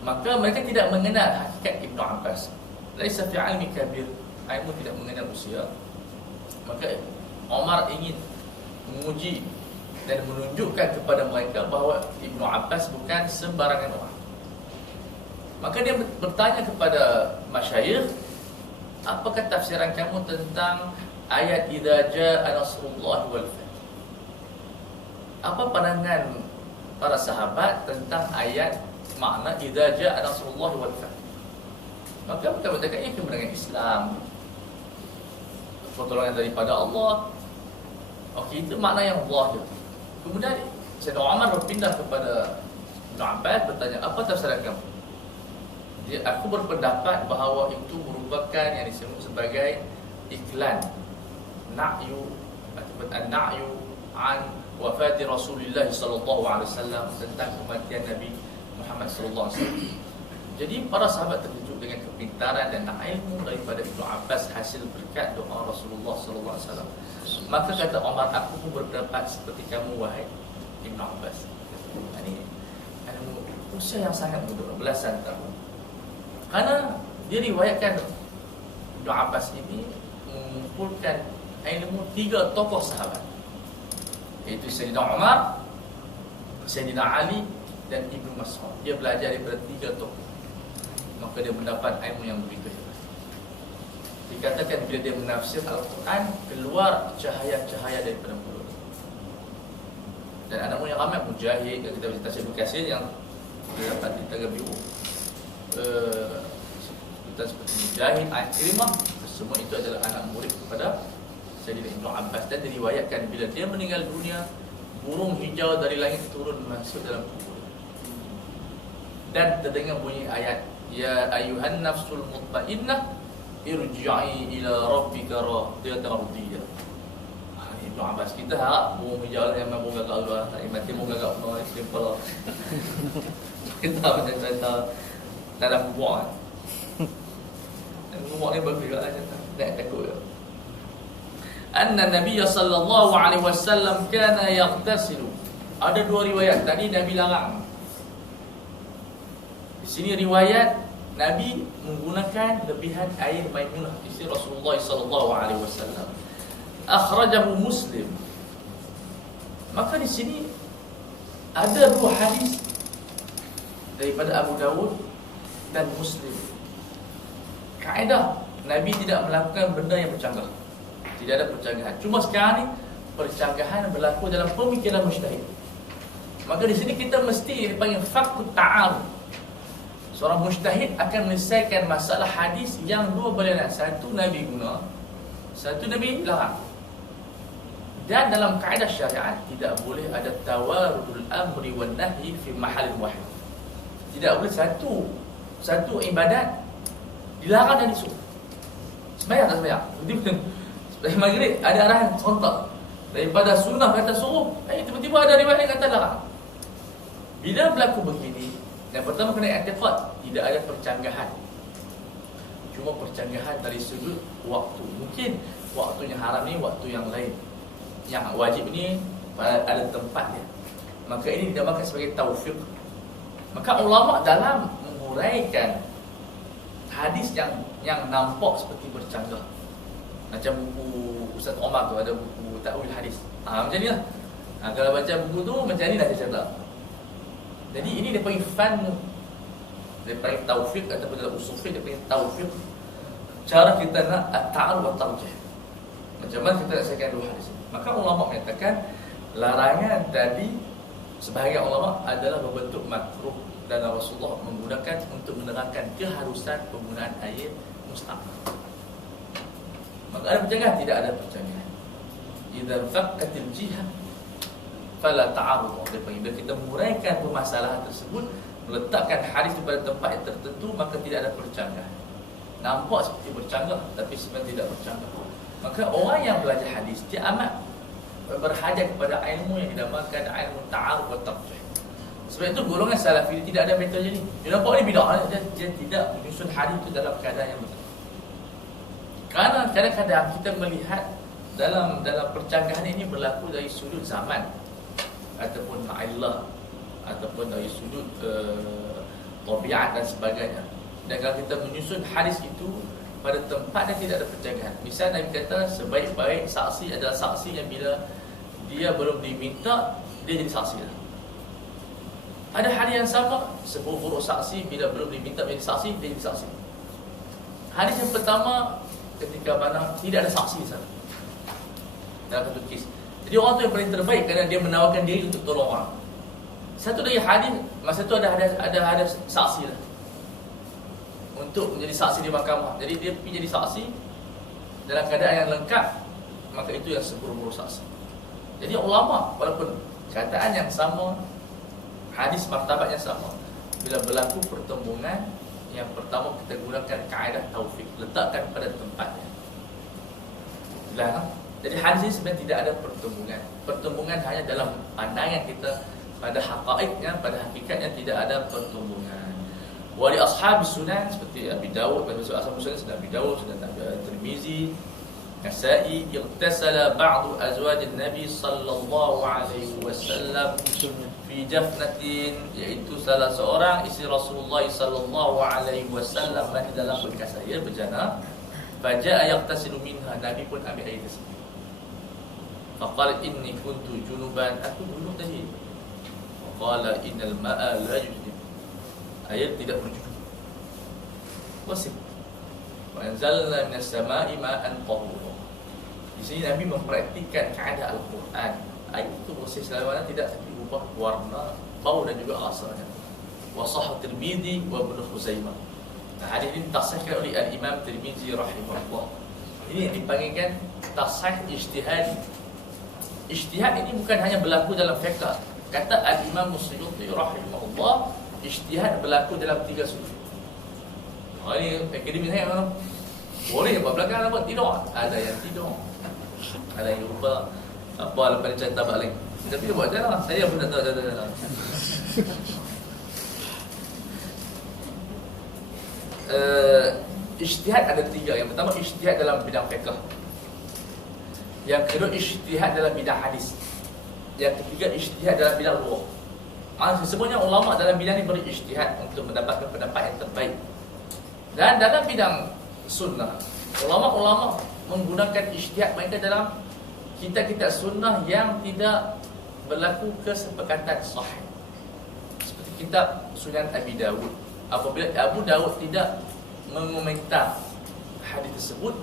Maka mereka tidak mengenal hakikat Ibnu Abbas. Laisa fi ilmi kabir, ilmu tidak mengenal usia. Maka Umar ingin menguji dan menunjukkan kepada mereka bahawa Ibnu Abbas bukan sembarangan orang. Maka dia bertanya kepada masyayikh, apakah tafsiran kamu tentang ayat idza jaa nasrullah wal fath? Apa pandangan para sahabat tentang ayat makna idza jaa nasrullah wal fath? Maka mereka berkata, ini kemenangan Islam, pertolongan daripada Allah. Okey, itu makna yang zahir. Kemudian Sayyidina Umar berpindah kepada Ibnu Abbas bertanya, apa tafsiran kamu? Aku berpendapat bahawa itu merupakan yang disebut sebagai iklan, na'yu ataupun an-na'yu an wafati Rasulullah sallallahu alaihi wasallam, tentang kematian Nabi Muhammad sallallahu alaihi wasallam. Jadi para sahabat terkejut dengan kepintaran dan ilmu daripada Ibnu Abbas hasil berkat doa Rasulullah sallallahu alaihi wasallam. Maka kata Umar, aku pun berpendapat seperti kamu wahai Ibnu Abbas. Ini usia yang sangat muda, belasan tahun. Karena dia riwayatkan Ibnu Abbas ini mengumpulkan ilmu 3 tokoh sahabat, iaitu Sayyidina Umar, Sayyidina Ali dan Ibnu Mas'ud. Dia belajar daripada 3 tokoh, maka dia mendapat ilmu yang begitu hebat. Dikatakan bila dia menafsir Al-Quran, keluar cahaya-cahaya daripada mulut. Dan anak yang ramai Mujahid, kita baca tafsir Ibnu Katsir yang dapat di Tagabiu, kita seperti Mujahid, Ikrimah, semua itu adalah anak murid kepada Sayyidina Ibnu Abbas. Dan diriwayatkan bila dia meninggal dunia, burung hijau dari langit turun masuk dalam kubur, dan terdengar bunyi ayat, ya ayuhan nafsul mutmainnah irji'i ila rabbika radiyatan mardiyah. Ibnu Abbas kita harap burung hijau yang memang gagak luar, tak mati burung gagak luar simple. Kita macam cerita dalam kubur kan. Dan kubur ni bagus juga lah, tak takut ya. Anna Nabi sallallahu alaihi wasallam kana yaghtasilu. Ada 2 riwayat. Tadi Nabi larang. Di sini riwayat Nabi menggunakan lebihan air Maimunah, isteri Rasulullah sallallahu alaihi wasallam. Akhrajahu Muslim. Maka di sini ada 2 hadis daripada Abu Dawud dan Muslim. Kaedah Nabi tidak melakukan benda yang bercanggah. Tidak ada percanggahan. Cuma sekarang ni percanggahan berlaku dalam pemikiran mujtahid. Maka di sini kita mesti dipanggil fakut ta'arud. Seorang mujtahid akan menyelesaikan masalah hadis yang 2 berlainan. Satu Nabi guna, satu Nabi larang. Dan dalam kaedah syariat tidak boleh ada tawarudul amri wan nahyi fi mahal wahid. Tidak boleh satu ibadat dilarang dan disuruh. Sembahyang tak sembahyang. Dari maghrib ada arahan serentak. Daripada sunnah kata suruh, tiba-tiba ada riwayat yang kata larang. Bila berlaku begini, yang pertama kena i'tiqad, tidak ada percanggahan. Cuma percanggahan dari sudut waktu. Mungkin waktunya haram ni waktu yang lain. Yang wajib ni ada tempatnya. Maka ini dinamakan sebagai taufiq. Maka ulama dalam menguraikan hadis yang nampak seperti bercanggah, macam buku Ustaz Omar tu ada buku Ta'wil Hadis. Macam ni lah. Kalau baca buku tu macam ni lah dia cerita. Jadi ini dia panggil fan, dia panggil taufiq, ataupun dalam usul fiqh dia panggil taufiq. Cara kita nak at-ta'arud wa tarjih. Macam mana kita nak selesaikan 2 hadis. Maka ulama menyatakan larangan tadi sebahagian ulama adalah berbentuk makruh, dan Rasulullah menggunakan untuk menerangkan keharusan penggunaan air mustaqim. Maka ada percanggahan? Tidak ada percanggahan. Idza faqatil jihah fala ta'arud. Bila kita menguraikan permasalahan tersebut, meletakkan hadis pada tempat yang tertentu, maka tidak ada percanggahan. Nampak seperti bercanggah, tapi sebenarnya tidak bercanggah. Maka orang yang belajar hadis, dia amat berhajat kepada ilmu yang dinamakan ilmu ta'arud wa tarjih. Sebab itu golongan Salafi tidak ada metode ni. Dia nampak ni bidah, dia tidak menyusun hadis itu dalam keadaan yang betul. Kerana kadang-kadang kita melihat dalam percanggahan ini berlaku dari sudut zaman, ataupun ma'illah, ataupun dari sudut tabiat dan sebagainya. Dan kalau kita menyusun hadis itu pada tempat yang tidak ada percanggahan. Misal Nabi kata sebaik-baik saksi adalah saksi yang bila dia belum diminta, dia jadi saksi dah. Ada hadis yang sama, seburuk saksi bila belum diminta menjadi saksi, dia jadi saksi. Hadis yang pertama, ketika mana tidak ada saksi di sana dalam satu kes. Jadi orang tu yang paling terbaik kerana dia menawarkan diri untuk tolong orang. Satu lagi hadis, masa tu ada saksi lah untuk menjadi saksi di mahkamah. Jadi dia pergi jadi saksi dalam keadaan yang lengkap, maka itu yang seburuk saksi. Jadi ulama walaupun kataan yang sama, hadis martabat yang sama, bila berlaku pertembungan, yang pertama kita gunakan kaedah taufik, letakkan pada tempatnya. Jadi hadis ini sebenarnya tidak ada pertembungan. Pertembungan hanya dalam pandangan kita, pada haqaiqnya, pada hakikatnya tidak ada pertembungan. Wa li ashabi sunan seperti Abi Dawud, pada ashab sunan Abi Dawud, Sunan Tirmizi, Nasa'i, ightasala ba'du azwaj Nabi sallallahu alaihi wasallam fi jafnatin, iaitu salah seorang isteri Rasulullah sallallahu alaihi wasallam mati dalam bekas air berjana. Faja'a yaghtasilu minha, Nabi pun ambil air tersebut. Faqala inni kuntu junuban, aku junub tadi. Faqala innal ma'a la yujnib, air tidak berjunub. Wasim. Wa anzalna minas sama'i ma'an tahura. Di sini Nabi mempraktikkan kaedah Al-Quran. Air itu bersih selama tidak berubah warna, bau dan juga rasanya. Wa sahih Tirmizi wa Ibnu Khuzaimah. Nah, hadis ini tasahhihkan oleh Al-Imam Tirmizi rahimahullah. Ini yang dipanggilkan tasahih ijtihadi. Ijtihad ini bukan hanya berlaku dalam fiqh. Kata Al-Imam Suyuti rahimahullah, ijtihad berlaku dalam 3 sudut. Ini akademik saya boleh buat belakang apa? Tidak. Ada yang tidak. Ada yang lupa apa lepas dia cerita balik. Tapi dia buat jalan. Saya pun tak tahu jalan. Ijtihad ada 3. Yang pertama ijtihad dalam bidang fiqh. Yang kedua ijtihad dalam bidang hadis. Yang ketiga ijtihad dalam bidang lughah. Maksudnya semuanya ulama dalam bidang ini berijtihad untuk mendapatkan pendapat yang terbaik. Dan dalam bidang sunnah, ulama-ulama menggunakan ijtihad mereka dalam kitab-kitab sunnah yang tidak berlaku kesepakatan sahih. Seperti kitab Sunan Abi Dawud. Apabila Abu Dawud tidak mengomentar hadis tersebut,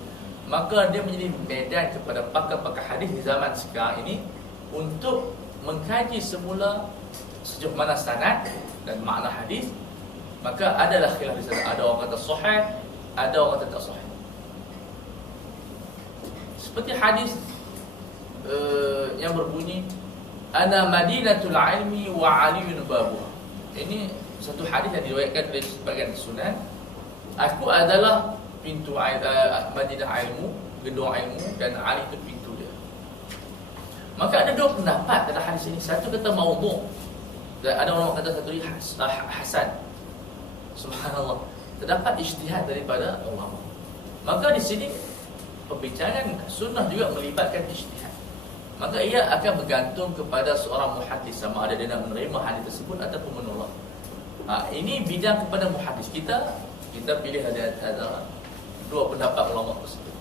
maka dia menjadi medan kepada pakar-pakar hadis di zaman sekarang ini untuk mengkaji semula sejauh mana sanad dan makna hadis. Maka adalah khilaf di sana. Ada orang kata sahih, ada orang kata tak sahih. Seperti hadis yang berbunyi ana madinatul ilmi wa aliyun babuha. Ini satu hadis yang diriwayatkan oleh sebagian sunan. Aku adalah pintu Madinah ilmu, gedung ilmu, dan Ali itu pintu dia. Maka ada 2 pendapat dalam hadis ini. Satu kata maudhu', dan ada orang kata satu lagi hasan. Subhanallah. Terdapat ijtihad daripada ulama. Maka di sini pembicaraan sunnah juga melibatkan ijtihad. Maka ia akan bergantung kepada seorang muhaddis, sama ada dia nak menerima hadis tersebut ataupun menolak. Ini bidang kepada muhaddis. Kita pilih ada 2 pendapat ulama tersebut.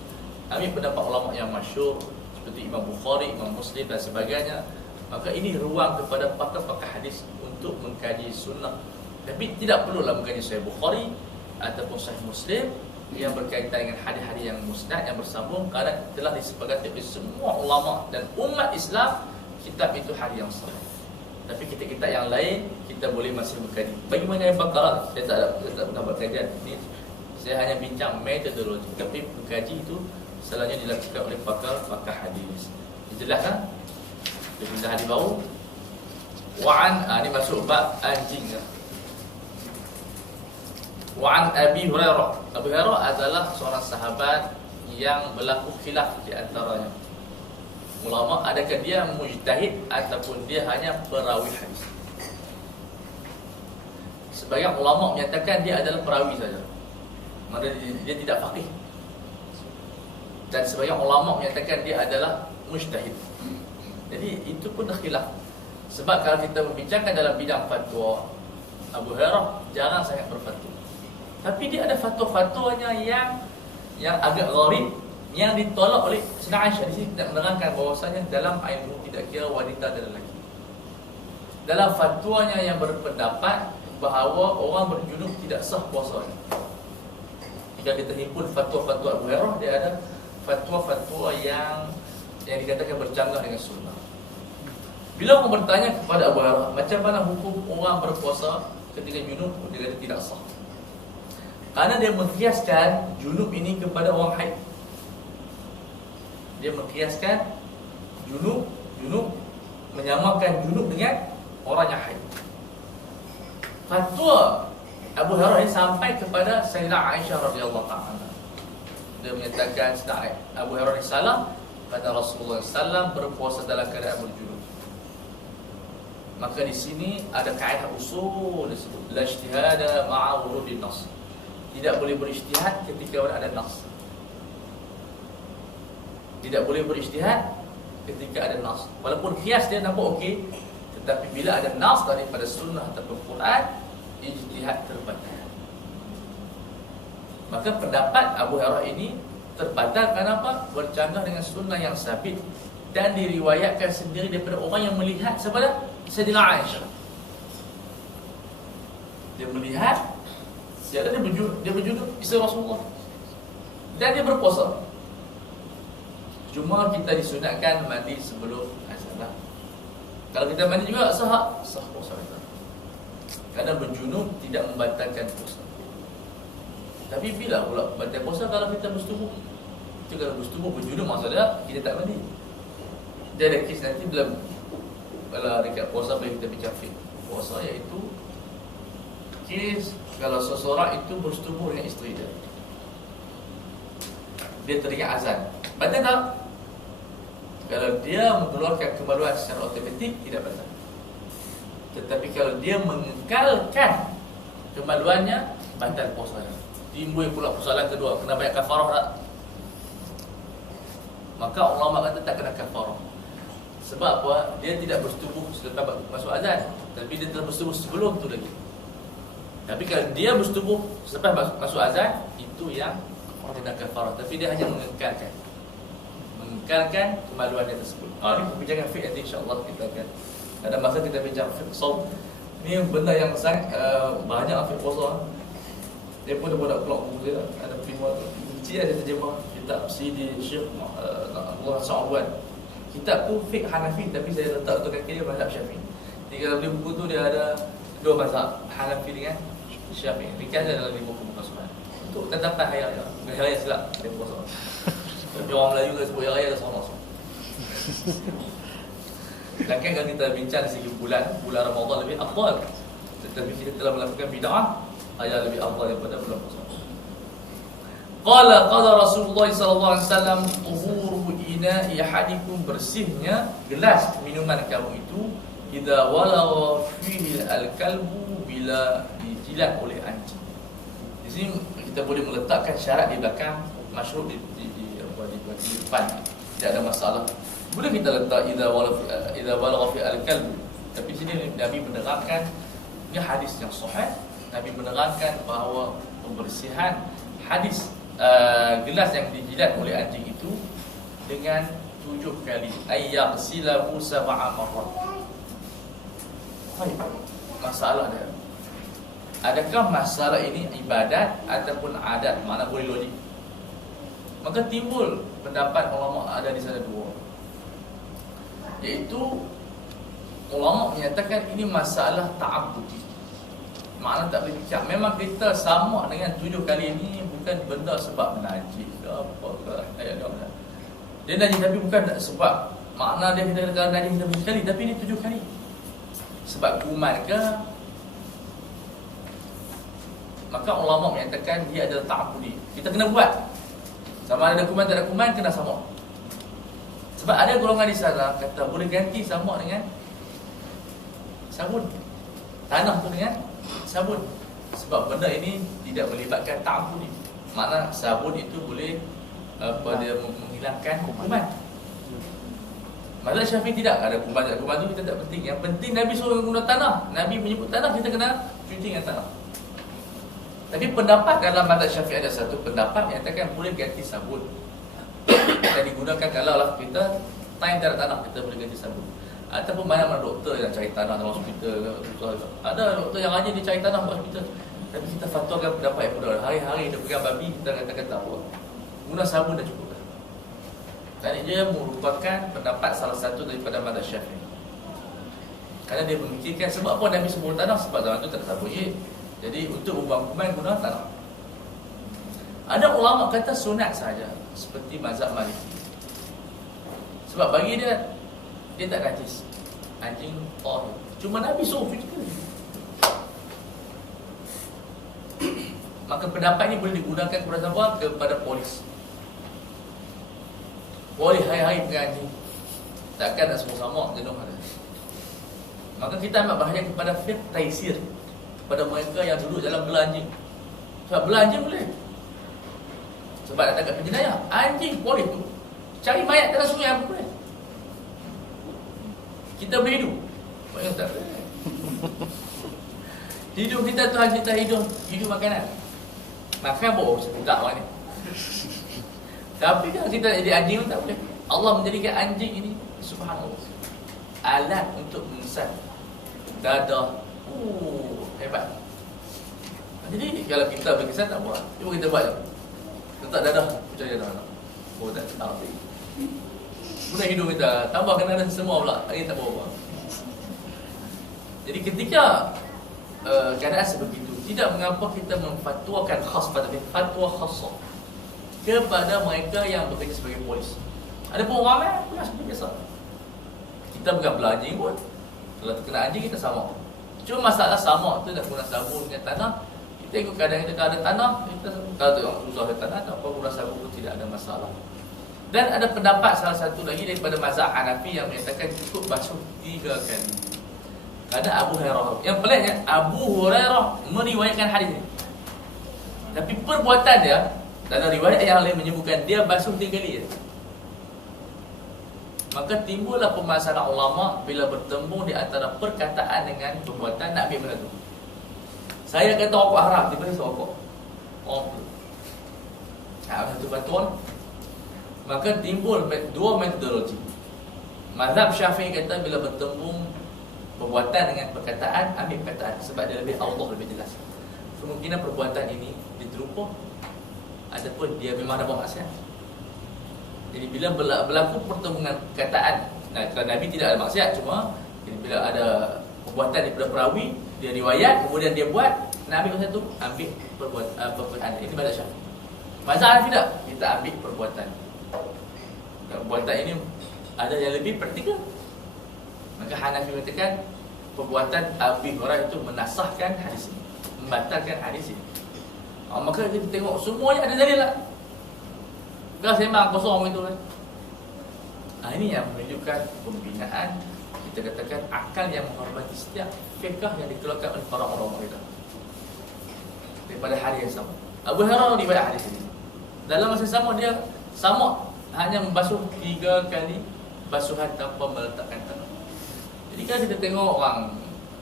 Ambil pendapat ulama yang masyhur seperti Imam Bukhari, Imam Muslim dan sebagainya. Maka ini ruang kepada pakar-pakar hadis untuk mengkaji sunnah. Tapi tidak perlulah mengkaji Sahih Bukhari ataupun Sahih Muslim yang berkaitan dengan hadis-hadis yang musnad yang bersambung, kerana telah disepakati oleh semua ulama dan umat Islam kitab itu hadis yang sahih. Tapi kitab-kitab yang lain kita boleh masih mengkaji. Bagaimana yang bakal saya tak pernah berkajian ini. Saya hanya bincang metodologi, tapi mengkaji itu selalunya dilakukan oleh pakar hadis. Jelas kan? Dia pindah hadis baru. Wa'an, ini masuk bab anjing. Wa'an Abi Hurairah. Abu Hurairah adalah seorang sahabat yang berlaku khilaf di antaranya. Ulama, adakah dia mujtahid ataupun dia hanya perawi hadis? Sebagian ulama menyatakan dia adalah perawi saja, maka dia tidak faqih. Dan sebagian ulama menyatakan dia adalah mujtahid. Jadi itu pun khilaf. Sebab kalau kita membincangkan dalam bidang fatwa, Abu Hurairah jarang sangat berfatwa. Tapi dia ada fatwa-fatwanya yang agak gharib, Yang ditolak oleh Sayyidah Aisyah di sini tidak menerangkan bahawasanya dalam air wuduk tidak kira wanita dan lelaki. Dalam fatwanya yang berpendapat bahawa orang berjunub tidak sah puasanya. Jika kita himpun fatwa-fatwa Abu Hurairah, dia ada fatwa-fatwa yang dikatakan bercanggah dengan sunnah. Bila orang bertanya kepada Abu Hurairah, macam mana hukum orang berpuasa ketika junub, dia kata tidak sah. Karena dia mengkiaskan junub ini kepada orang haid. Dia mengkiaskan junub menyamakan junub dengan orang yang haid. Fatwa Abu Hurairah ini sampai kepada Sayyidah Aisyah radhiyallahu ta'ala. Dia menyatakan Abu Hurairah salah pada Rasulullah SAW berpuasa dalam keadaan berjunub. Maka di sini ada kaedah usul disebut la ijtihada ma'a wurudin nas. Tidak boleh berijtihad ketika ada nas. Tidak boleh berijtihad ketika ada nas. Walaupun qiyas dia nampak okey, tetapi bila ada nas daripada sunnah atau Quran, ijtihad terbatal. Maka pendapat Abu Hurairah ini terbatal kenapa? Bercanggah dengan sunnah yang sabit dan diriwayatkan sendiri daripada orang yang melihat kepada Sayyidah Aisyah. Dia melihat dia berjunub isteri Rasulullah dan dia berpuasa. Cuma kita disunatkan mandi sebelum azan. Kalau kita mandi juga sah puasa kita. Kerana berjunub tidak membatalkan puasa. Tapi bila pula batal puasa kalau kita bersetubuh? Kita kalau bersetubuh berjunub maksudnya kita tak mandi. Dia ada kes nanti bila dekat puasa boleh kita bincang fiqh puasa, iaitu kes kalau seseorang itu bersetubuh dengan isteri dia teringat azan, batal tak? Kalau dia mengeluarkan kemaluan secara automatik tidak batal. Tetapi kalau dia mengekalkan kemaluannya, batal puasanya. Timbul pula persoalan kedua, kena bayar kafarah tak? Maka ulama kata tak kena kafarah. Sebab apa? Dia tidak bersetubuh selepas masuk azan, tapi dia telah bersetubuh sebelum tu lagi. Tapi kalau dia bersetubuh selepas masuk azan, itu yang kena kafarah. Tapi dia hanya mengekalkan kemaluan dia tersebut. Ini perbincangan fiqh nanti insya-Allah kita akan ada masa kita bincang fiqh saum. Ini benda yang sangat banyak fiqh puasa. Dia pun dah keluar buku dia, ada primat. Dia ada terjemah kitab Sidi Syekh Allah Sa'wan. Kitab tu fiqh Hanafi tapi saya letak untuk kaki dia mazhab Syafi'i. Jadi kalau beli buku tu dia ada dua mazhab, Hanafi dengan Syafi'i. Ringkas dalam buku sunnah. Untuk tetapan hayat silap dia puasa. Tapi orang Melayu dia sebut raya dah sama. Sedangkan kalau kita bincang dari segi bulan Ramadan lebih afdal. Tetapi kita telah melakukan bid'ah, ayat lebih afdal daripada bulan puasa. Qala Rasulullah sallallahu alaihi wasallam, tuhuru ina'i ahadikum, bersihnya gelas minuman kamu itu, idza walagha fihi al-kalbu, bila dijilat oleh anjing. Di sini kita boleh meletakkan syarat di belakang, masyhur di depan, tidak ada masalah. Boleh kita letak idza walagha fi al-kalbu. Tapi sini Nabi menerangkan, ini hadis yang sahih. Nabi menerangkan bahawa pembersihan hadis gelas yang dijilat oleh anjing itu dengan 7 kali, ayyaqsilahu sab'a marrat. Baik, masalah dia, adakah masalah ini ibadat ataupun adat? Mana boleh logik? Maka timbul pendapat ulama ada di sana dua, iaitu ulama menyatakan ini masalah ta'abbudi. Makna tak boleh bincang. Memang kita sama dengan 7 kali ini bukan benda sebab najis ke apa ke ayat dia. Dia najis tapi bukan sebab makna dia kita kata najis 7 kali, tapi ini 7 kali. Sebab kuman ke? Maka ulama menyatakan dia adalah ta'abbudi. Kita kena buat. Sama ada kuman tak ada kuman kena sama. Sebab ada golongan di sana kata boleh ganti sama dengan sabun. Tanah tu dengan sabun. Sebab benda ini tidak melibatkan ta'abbudi. Makna sabun itu boleh dia menghilangkan kuman. Mazhab Syafi'i tidak ada kuman tu kita tak penting. Yang penting Nabi suruh guna tanah. Nabi menyebut tanah, kita kena cuci dengan tanah. Tapi pendapat dalam mazhab Syafi'i ada satu pendapat yang katakan boleh ganti sabun. akan digunakan kalau lah kita time tiada tanah, kita boleh ganti sabun. Ataupun mana-mana doktor yang cari tanah dalam hospital. Ada doktor yang hanya dia cari tanah dalam hospital. Tapi kita fatwakan pendapat yang mudah. Hari-hari dia pegang babi, kita katakan tak apa, guna sabun dah cukup dah. Dan dia merupakan pendapat salah satu daripada mazhab Syafi'i. Kerana dia memikirkan sebab apa Nabi sebut tanah, sebab zaman tu tak ada sabun. Jadi untuk ubah kuman guna tanah. Ada ulama kata sunat saja, seperti mazhab Maliki. Sebab bagi dia tak najis. Anjing tahir. Cuma Nabi suruh fikir. Maka pendapat ini boleh digunakan kepada siapa? Kepada polis. Polis hari-hari pegang anjing. Takkan nak semua sama jenuh ada. Maka kita ambil bahaya kepada fiqh taisir, kepada mereka yang duduk dalam belah anjing. Sebab belah anjing boleh. Sebab nak tangkap penjenayah, anjing polis tu cari mayat dalam sungai apa boleh. Kita boleh hidup. Maksudnya tak boleh. Hidup kita tu hanya kita hidup makanan. Makan bawa tak orang ni. Tapi kalau kita jadi anjing pun tak boleh. Allah menjadikan anjing ini subhanallah alat untuk mengesan dadah. Hebat. Jadi kalau kita berkesan tak buat. Cuba kita buat je. Letak dadah, percaya dadah. Oh tak arti. Kemudian hidup kita tambah kena semua pula. Ini tak apa-apa. Jadi ketika keadaan sebegitu, tidak mengapa kita memfatwakan khas pada fatwa khasah kepada mereka yang bekerja sebagai polis. Ada pun ramai pula seperti biasa. Kita bukan belajar pun. Kalau terkena anjing kita sama. Cuma masalah sama tu nak guna sabun dengan tanah. Kita ikut keadaan kita, kalau ada tanah, kita kalau tengok susah ada tanah, tak apa guna sabun pun tidak ada masalah. Dan ada pendapat salah satu lagi daripada mazhab Hanafi yang menyatakan cukup basuh 3 kali. Ada Abu Hurairah. Yang peliknya Abu Hurairah meriwayatkan hadis ini. Tapi perbuatan dia dalam riwayat yang lain menyebutkan dia basuh 3 kali je. Maka timbullah permasalahan ulama bila bertemu di antara perkataan dengan perbuatan nak ambil mana tu. Saya kata rokok haram, tiba-tiba saya rokok. Satu fatwa. Maka timbul dua metodologi. Mazhab Syafi'i kata bila bertemu perbuatan dengan perkataan, ambil perkataan sebab dia lebih Allah lebih jelas. Kemungkinan perbuatan ini diterupah ataupun dia memang ada buat maksiat. Jadi bila berlaku pertemuan perkataan, kalau Nabi tidak ada maksiat, cuma jadi bila ada perbuatan daripada perawi, dia riwayat, kemudian dia buat, Nabi masa tu ambil perbuatan. Ini mazhab Syafi'i. Mazhab Hanafi tidak, kita ambil perbuatan. Perbuatan ini ada yang lebih praktikal. Maka Hanafi mengatakan perbuatan Abi Hurairah itu menasahkan hadis ini, membatalkan hadis ini. Maka kita tengok semuanya ada dalil lah. Bukan sembang kosong itu kan. Ini yang menunjukkan pembinaan, kita katakan akal yang menghormati setiap fiqh yang dikeluarkan oleh para ulama kita daripada hari yang sama. Abu Hurairah riwayat hadis ini. Dalam masa sama dia sama hanya membasuh 3 kali basuhan tanpa meletakkan tangan. Jadi kalau kita tengok orang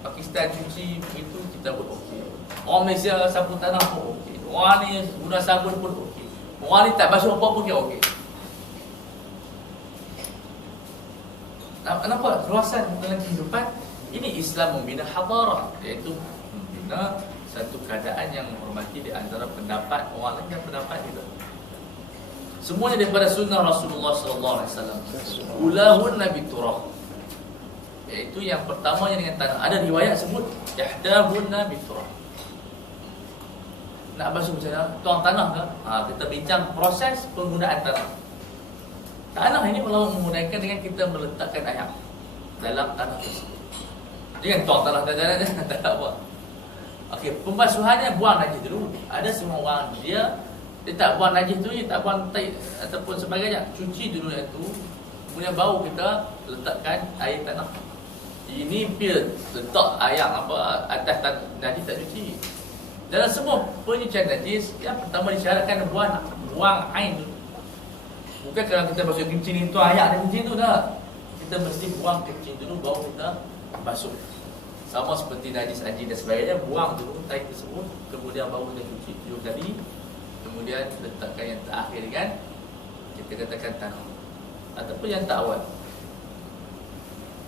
Pakistan cuci begitu, kita buat okey. Orang Malaysia sapu tanah pun okey. Orang ni guna sabun pun okey. Orang ni tak basuh apa pun dia okey. Kenapa? Keluasan dalam kehidupan ini Islam membina hadarah, iaitu membina satu keadaan yang menghormati di antara pendapat orang lain dan pendapat kita. Semuanya daripada sunnah Rasulullah SAW. Ulahun Nabi Turah, iaitu yang pertamanya dengan tanah. Ada riwayat sebut Yahdahun Nabi Turah. Nak basuh macam mana? Tuang tanah ke? Kita bincang proses penggunaan tanah. Tanah ini kalau menggunakan dengan kita meletakkan ayam dalam tanah tersebut. Jangan tuang tanah dan tak apa. Okey, pembasuhannya buang najis dulu. Ada semua orang dia tak buang najis tu, dia tak buang tai ataupun sebagainya. Cuci dulu yang tu, kemudian baru kita letakkan air tanah. Ini pil letak ayam apa atas najis tak cuci. Dalam semua penyucian najis, yang pertama disyaratkan buang air dulu. Bukan kalau kita basuh kencing itu air dan kencing tu dah. Kita mesti buang kencing dulu baru kita basuh. Sama seperti najis anjing dan sebagainya, buang dulu tai tersebut, kemudian baru kita cuci 7 kali. Kemudian letakkan yang terakhir dengan kita katakan tanah, ataupun yang tak awal,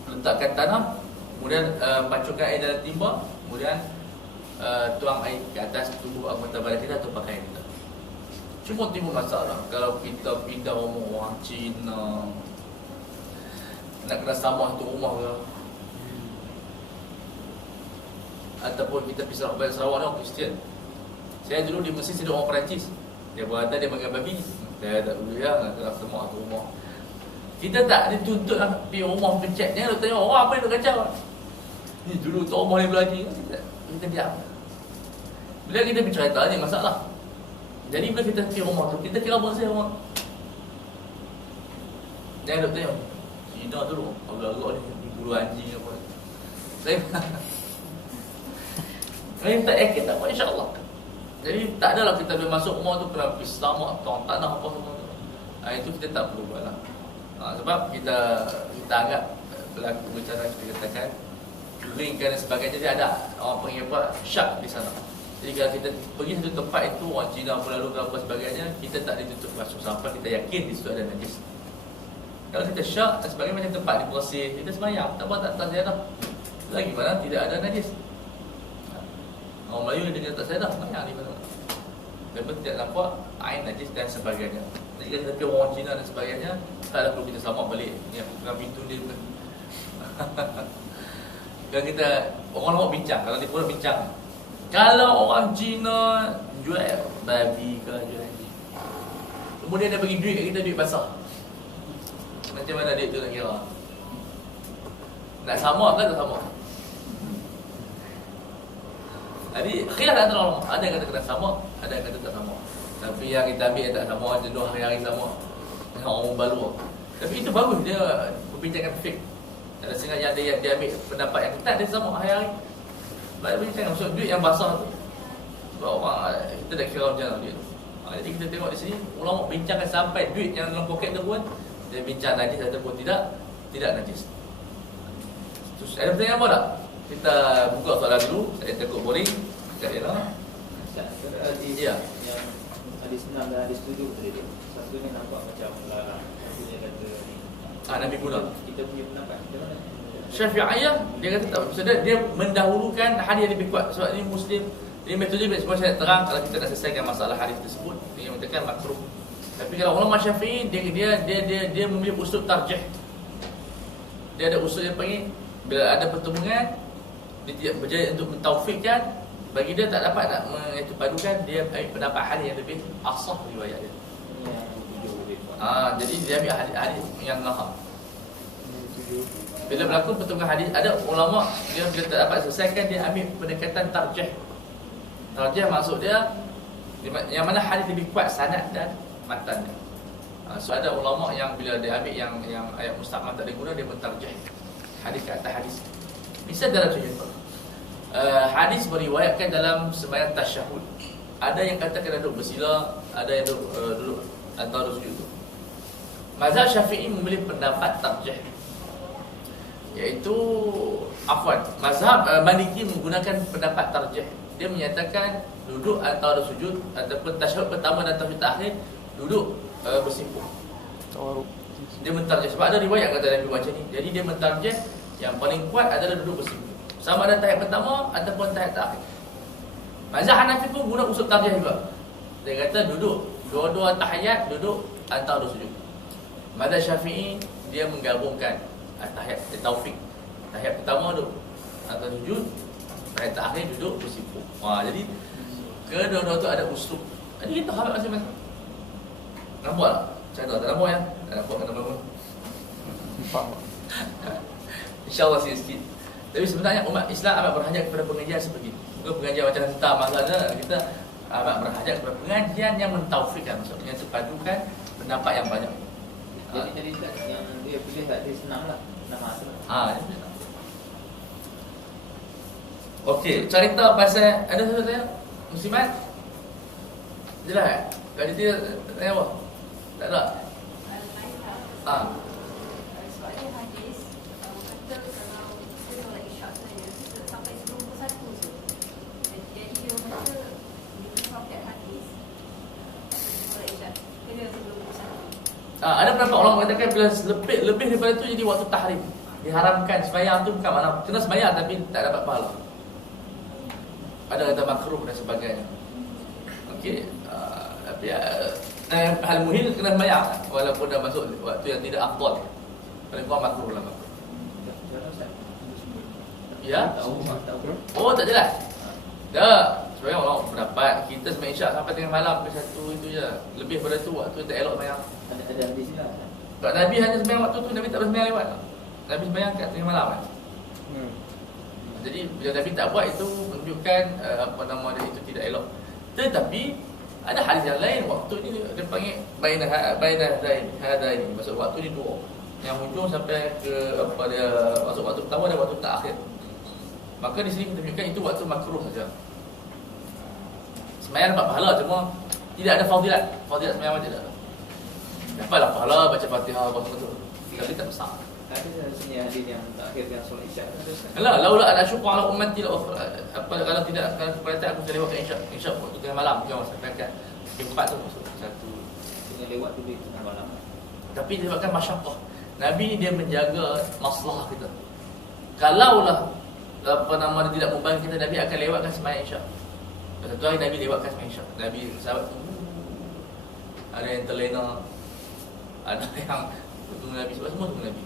letakkan tanah, kemudian pacukan air dalam timba, kemudian tuang air ke atas tubuh anggota badan kita atau pakaian kita. Cuma timbul masalah kalau kita pindah rumah orang Cina, nak kena sama satu rumah ke, ataupun kita pergi Sarawak, Sarawak ni orang Kristian. Saya dulu di Mesir ada orang Perancis, dia berkata dia makan babi. Saya tak boleh lah, nak kena sama satu rumah. Kita tak dituntut lah pergi rumah pencet. Jangan tanya orang apa yang nak kacau. Ni dulu tu rumah ni belajar. Kita diam. Bila kita bicara cerita ni masalah. Jadi bila kita pergi rumah tu, kita kira bersih rumah. Jangan tanya Cina dulu agak-agak ni bulu anjing apa. Saya minta kita apa insya-Allah. Jadi tak adalah kita bila masuk rumah tu kena pergi selamat tuang tanah apa semua tu. Itu kita tak perlu buat lah. Sebab kita anggap pelaku bencana kita katakan keringkan dan sebagainya, dia ada orang panggil apa, syak di sana. Jadi kalau kita pergi satu tempat itu, orang Cina pun lalu ke apa sebagainya, kita tak ditutup basuh sampai kita yakin di situ ada najis. Kalau kita syak dan sebagainya, macam tempat dibersih, kita sembahyang, tak apa, tak ziarah. Lagi mana tidak ada najis. Orang Melayu dia tak ziarah, sembahyang di mana. Dan tidak nampak air najis dan sebagainya. Jadi kalau kita pergi orang Cina dan sebagainya, tak perlu kita selamat balik. Ni bukan pintu dia bukan. Kalau kita orang nak bincang, kalau dia pun bincang. Kalau orang Cina jual babi ke jual anjing, kemudian dia bagi duit kat kita, duit basah, macam mana duit tu nak kira? Nak sama ke tak sama? Jadi khilaf antara ulama. Ada yang kata kena sama, ada yang kata tak sama. Tapi yang kita ambil yang tak sama, jenuh hari-hari sama, orang balu. Tapi itu bagus, dia perbincangan fik. Ada setengah yang dia ambil pendapat yang ketat, dia sama hari-hari. Sebab dia bincang maksud duit yang basah tu. Sebab orang kita dah kira macam mana duit tu. Jadi kita tengok di sini ulama bincangkan sampai duit yang dalam poket tu pun dia bincang najis ataupun tidak najis. Terus ada pertanyaan apa tak? Kita buka soalan dulu. Saya takut boring. Sekejap je lah. Ya. Yang hadis 6 dan hadis 7 tadi tu. Satunya nampak macam melarang. Satunya kata ni. Nabi guna. Kita punya pendapat macam mana? Syafi'iyah dia kata tak. Maksudnya dia mendahulukan hadis yang lebih kuat. Sebab ini Muslim. Ini metode sebab saya terang kalau kita nak selesaikan masalah hadis tersebut, dia mengatakan makruh. Tapi kalau ulama Syafi'i dia memilih usul tarjih. Dia ada usul yang panggil bila ada pertemuan dia tidak berjaya untuk mentaufikkan, bagi dia tak dapat nak mengetupadukan, dia ambil pendapat hadis yang lebih asah riwayat dia. Jadi dia ambil hadis yang nahar. Bila berlaku pertemuan hadis, ada ulama dia bila tak dapat selesaikan, dia ambil pendekatan tarjih. Tarjih maksud dia yang mana hadis lebih kuat sanad dan matan. So ada ulama yang bila dia ambil yang ayat mustahmal tak diguna, dia mentarjih hadis ke atas hadis. Misal dalam contoh hadis beriwayatkan dalam sembahyang tasyahud, ada yang kata kena duduk bersila, ada yang duduk atau sujud. Mazhab Syafi'i memilih pendapat tarjih, iaitu mazhab Maliki menggunakan pendapat tarjih. Dia menyatakan duduk atau ada sujud ataupun tasyahud pertama dan tasyahud akhir duduk bersimpuh. Dia mentarjih sebab ada riwayat kata Nabi macam ni. Jadi dia mentarjih yang paling kuat adalah duduk bersimpuh, sama ada tahiyat pertama ataupun tahiyat akhir. Mazhab Hanafi pun guna usul tarjih juga. Dia kata duduk dua-dua tahiyat, duduk atau ada sujud. Mazhab Syafi'i dia menggabungkan tahiyat taufik. Tahiyat pertama duduk atau sujud, tahiyat akhir duduk bersimpuh. Jadi kedua-dua tu ada usul. Jadi kita harap macam-macam. Nampak tak? Saya tak nampak ya? Tak nampak kata bangun. InsyaAllah sikit-sikit. Tapi sebenarnya umat Islam amat berhajat kepada pengajian seperti itu. Bukan pengajian macam hentam masalah. Kita amat berhajat kepada pengajian yang mentaufikkan, maksudnya terpadukan pendapat yang banyak. Jadi yang dia pilih dia senang lah. Nama asal. Okey, cerita pasal ada siapa tanya? Muslimat? Jelas? Kalau dia tanya apa? Tak ada. Soalnya hadis kata kalau kita solat isyak saja sampai 91 je. Jadi dia baca di prophet hadis solat isyak kena 91. Ada beberapa ulama mengatakan bila lebih daripada itu jadi waktu tahrim. Diharamkan sembahyang tu bukan makna kena sembahyang tapi tak dapat pahala. Ada kata makruh dan sebagainya. Okey, tapi hal muhim kena sembahyang walaupun dah masuk waktu yang tidak afdal. Paling kurang makruh lah makruh. Ya? Oh, tak jelas. Dah, sebenarnya orang pendapat kita sembahyang Isyak sampai tengah malam ke satu itu je. Lebih daripada tu waktu tak elok sembahyang. Ada hadis lah. Tak, Nabi hanya sembahyang waktu tu, Nabi tak sembahyang lewat. Nabi sembahyang kat tengah malam kan. Jadi bila Nabi tak buat itu menunjukkan apa nama dia itu tidak elok. Tetapi ada hadis yang lain waktu ni dia panggil bainah hadain. Maksud waktu ni dua. Yang hujung sampai ke apa dia masuk waktu pertama dan waktu terakhir. Maka di sini kita tunjukkan itu waktu makruh saja. Sembahyang dapat pahala cuma tidak ada fadilat. Fadilat sembahyang tidak ada. Dapatlah pahala baca Fatihah betul-betul. Tapi tak besar. Ada sini hadis yang terakhir yang solat Isyak. Alah, laula ala syukur ala ummati la apa kalau tidak kalau perintah aku saya lewatkan Isyak waktu tengah malam dia masa sampaikan. Empat tu maksud satu dengan lewat tu di tengah malam. Tapi disebabkan masyaqqah. Nabi ni dia menjaga masalah kita. Kalaulah apa nama dia tidak membantu kita, Nabi akan lewatkan sembahyang Isyak. Satu hari Nabi lewatkan sembahyang Isyak. Nabi sahabat tu ada yang terlena, ada yang tunggu Nabi, sebab semua tunggu Nabi.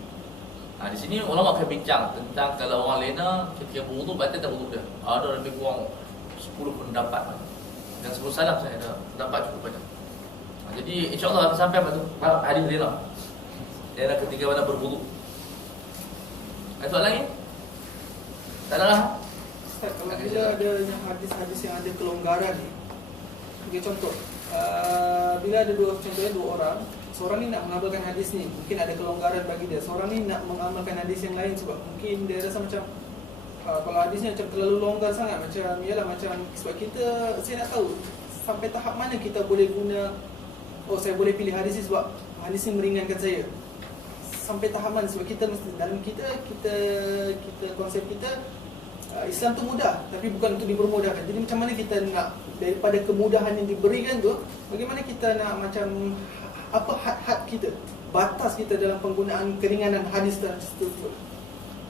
Di sini ulama akan bincang tentang kalau orang lena ketika berwuduk batal tak wuduk dia. Ada lebih kurang 10 pendapat. Dan sebelum salam saya ada pendapat cukup banyak. Jadi insya-Allah akan sampai pada hadis lena. Lena ketika mana berwuduk. Ada soalan lagi? Tak ada lah. Ustaz, kalau bila ada yang hadis-hadis yang ada kelonggaran ni, bagi contoh, bila ada contohnya dua orang, seorang ni nak mengamalkan hadis ni, mungkin ada kelonggaran bagi dia. Seorang ni nak mengamalkan hadis yang lain sebab mungkin dia rasa macam kalau hadisnya macam terlalu longgar sangat, macam ialah macam sebab kita, saya nak tahu sampai tahap mana kita boleh guna, saya boleh pilih hadis ni sebab hadis ni meringankan saya. Sampai tahap mana sebab kita mesti dalam kita konsep kita Islam tu mudah tapi bukan untuk dipermudahkan. Jadi macam mana kita nak daripada kemudahan yang diberikan tu, bagaimana kita nak macam apa had-had kita, batas kita dalam penggunaan keringanan hadis dan seterusnya.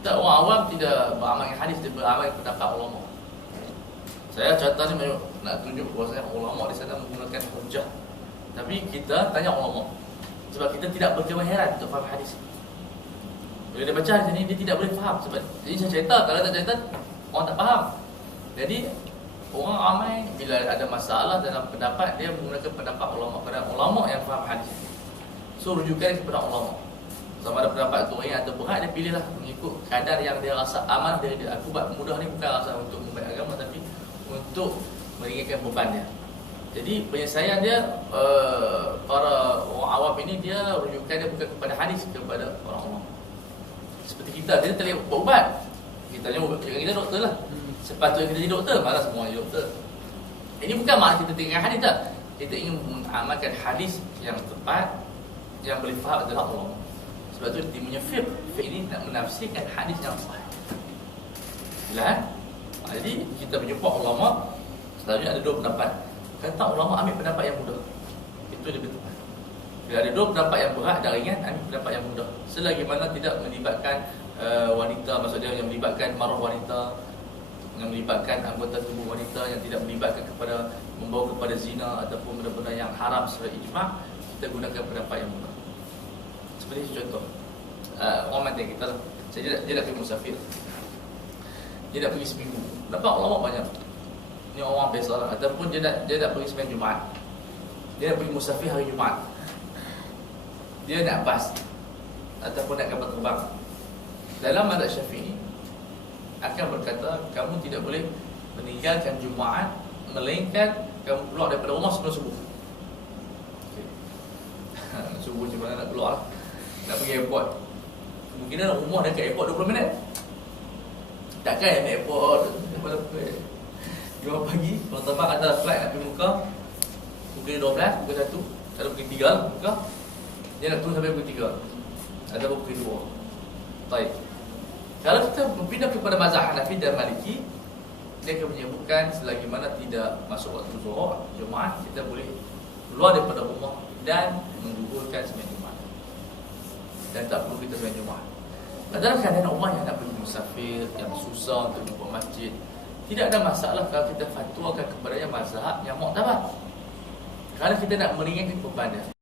Tak, orang awam tidak beramal dengan hadis, dia beramal dengan pendapat ulama. Saya contohnya nak tunjuk bahawasanya ulama di sana menggunakan hujah. Tapi kita tanya ulama sebab kita tidak berkewahiran untuk faham hadis. Bila dia baca hadis ni dia tidak boleh faham sebab jadi saya cerita, kalau tak cerita orang tak faham. Jadi orang ramai bila ada masalah dalam pendapat dia menggunakan pendapat ulama, kerana ulama yang faham hadis. So rujukan kepada ulama. Sama ada pendapat tu yang atau berat, dia pilihlah mengikut kadar yang dia rasa aman dari dia. Aku buat mudah ni bukan rasa untuk membaik agama tapi untuk meringankan beban dia. Jadi penyelesaian dia para orang awam ini dia rujukan dia bukan kepada hadis, kepada orang ulama. Seperti kita, dia tak boleh buat ubat. Kita ni ubat kita doktor lah. Sepatutnya kita jadi doktor, malah semua jadi doktor. Ini bukan makna kita tinggal hadis tak. Kita ingin mengamalkan hadis yang tepat, yang boleh faham adalah ulama. Sebab tu dia punya fiqh ini nak menafsirkan hadis yang sahih. Jelas? Jadi kita berjumpa ulama, selalunya ada dua pendapat. Kata ulama ambil pendapat yang mudah. Itu lebih tepat. Bila ada dua pendapat yang berat dan ringan, ambil pendapat yang mudah. Selagi mana tidak melibatkan wanita, maksudnya yang melibatkan marah wanita, yang melibatkan anggota tubuh wanita, yang tidak melibatkan kepada membawa kepada zina ataupun benda-benda yang haram secara ijma', kita gunakan pendapat yang mudah. Seperti contoh orang mantan kita lah. Dia dah pergi musafir, dia dah pergi seminggu. Dapat ulama banyak. Ni orang biasa lah. Ataupun dia dah pergi sembahyang Jumaat, dia dah pergi musafir hari Jumaat, dia nak bas ataupun nak kapal terbang. Dalam mazhab Syafi'i akan berkata kamu tidak boleh meninggalkan Jumaat melainkan kamu keluar daripada rumah sebelum subuh. Okay. Subuh macam mana nak keluar, nak pergi airport, kemungkinan rumah dekat airport 20 minit. Takkan naik airport daripada Jumaat pagi, kalau terbang ada flight nak pergi Mekah pukul 12, pukul 1, ada pukul 3 lah Mekah, dia nak tunggu sampai pukul 3 atau pukul 2. Baik. Kalau kita berpindah kepada mazhab Hanafi dan Maliki, dia akan menyebutkan selagi mana tidak masuk waktu Zuhur, Jumaat, kita boleh keluar daripada rumah dan menggugurkan sembahyang Jumaat. dan tak perlu kita sembahyang Jumaat. Dalam keadaan orang yang nak pergi musafir, yang susah untuk jumpa masjid, tidak ada masalah kalau kita fatwakan kepada yang mazhab yang muktabar. Kalau kita nak meringankan beban dia.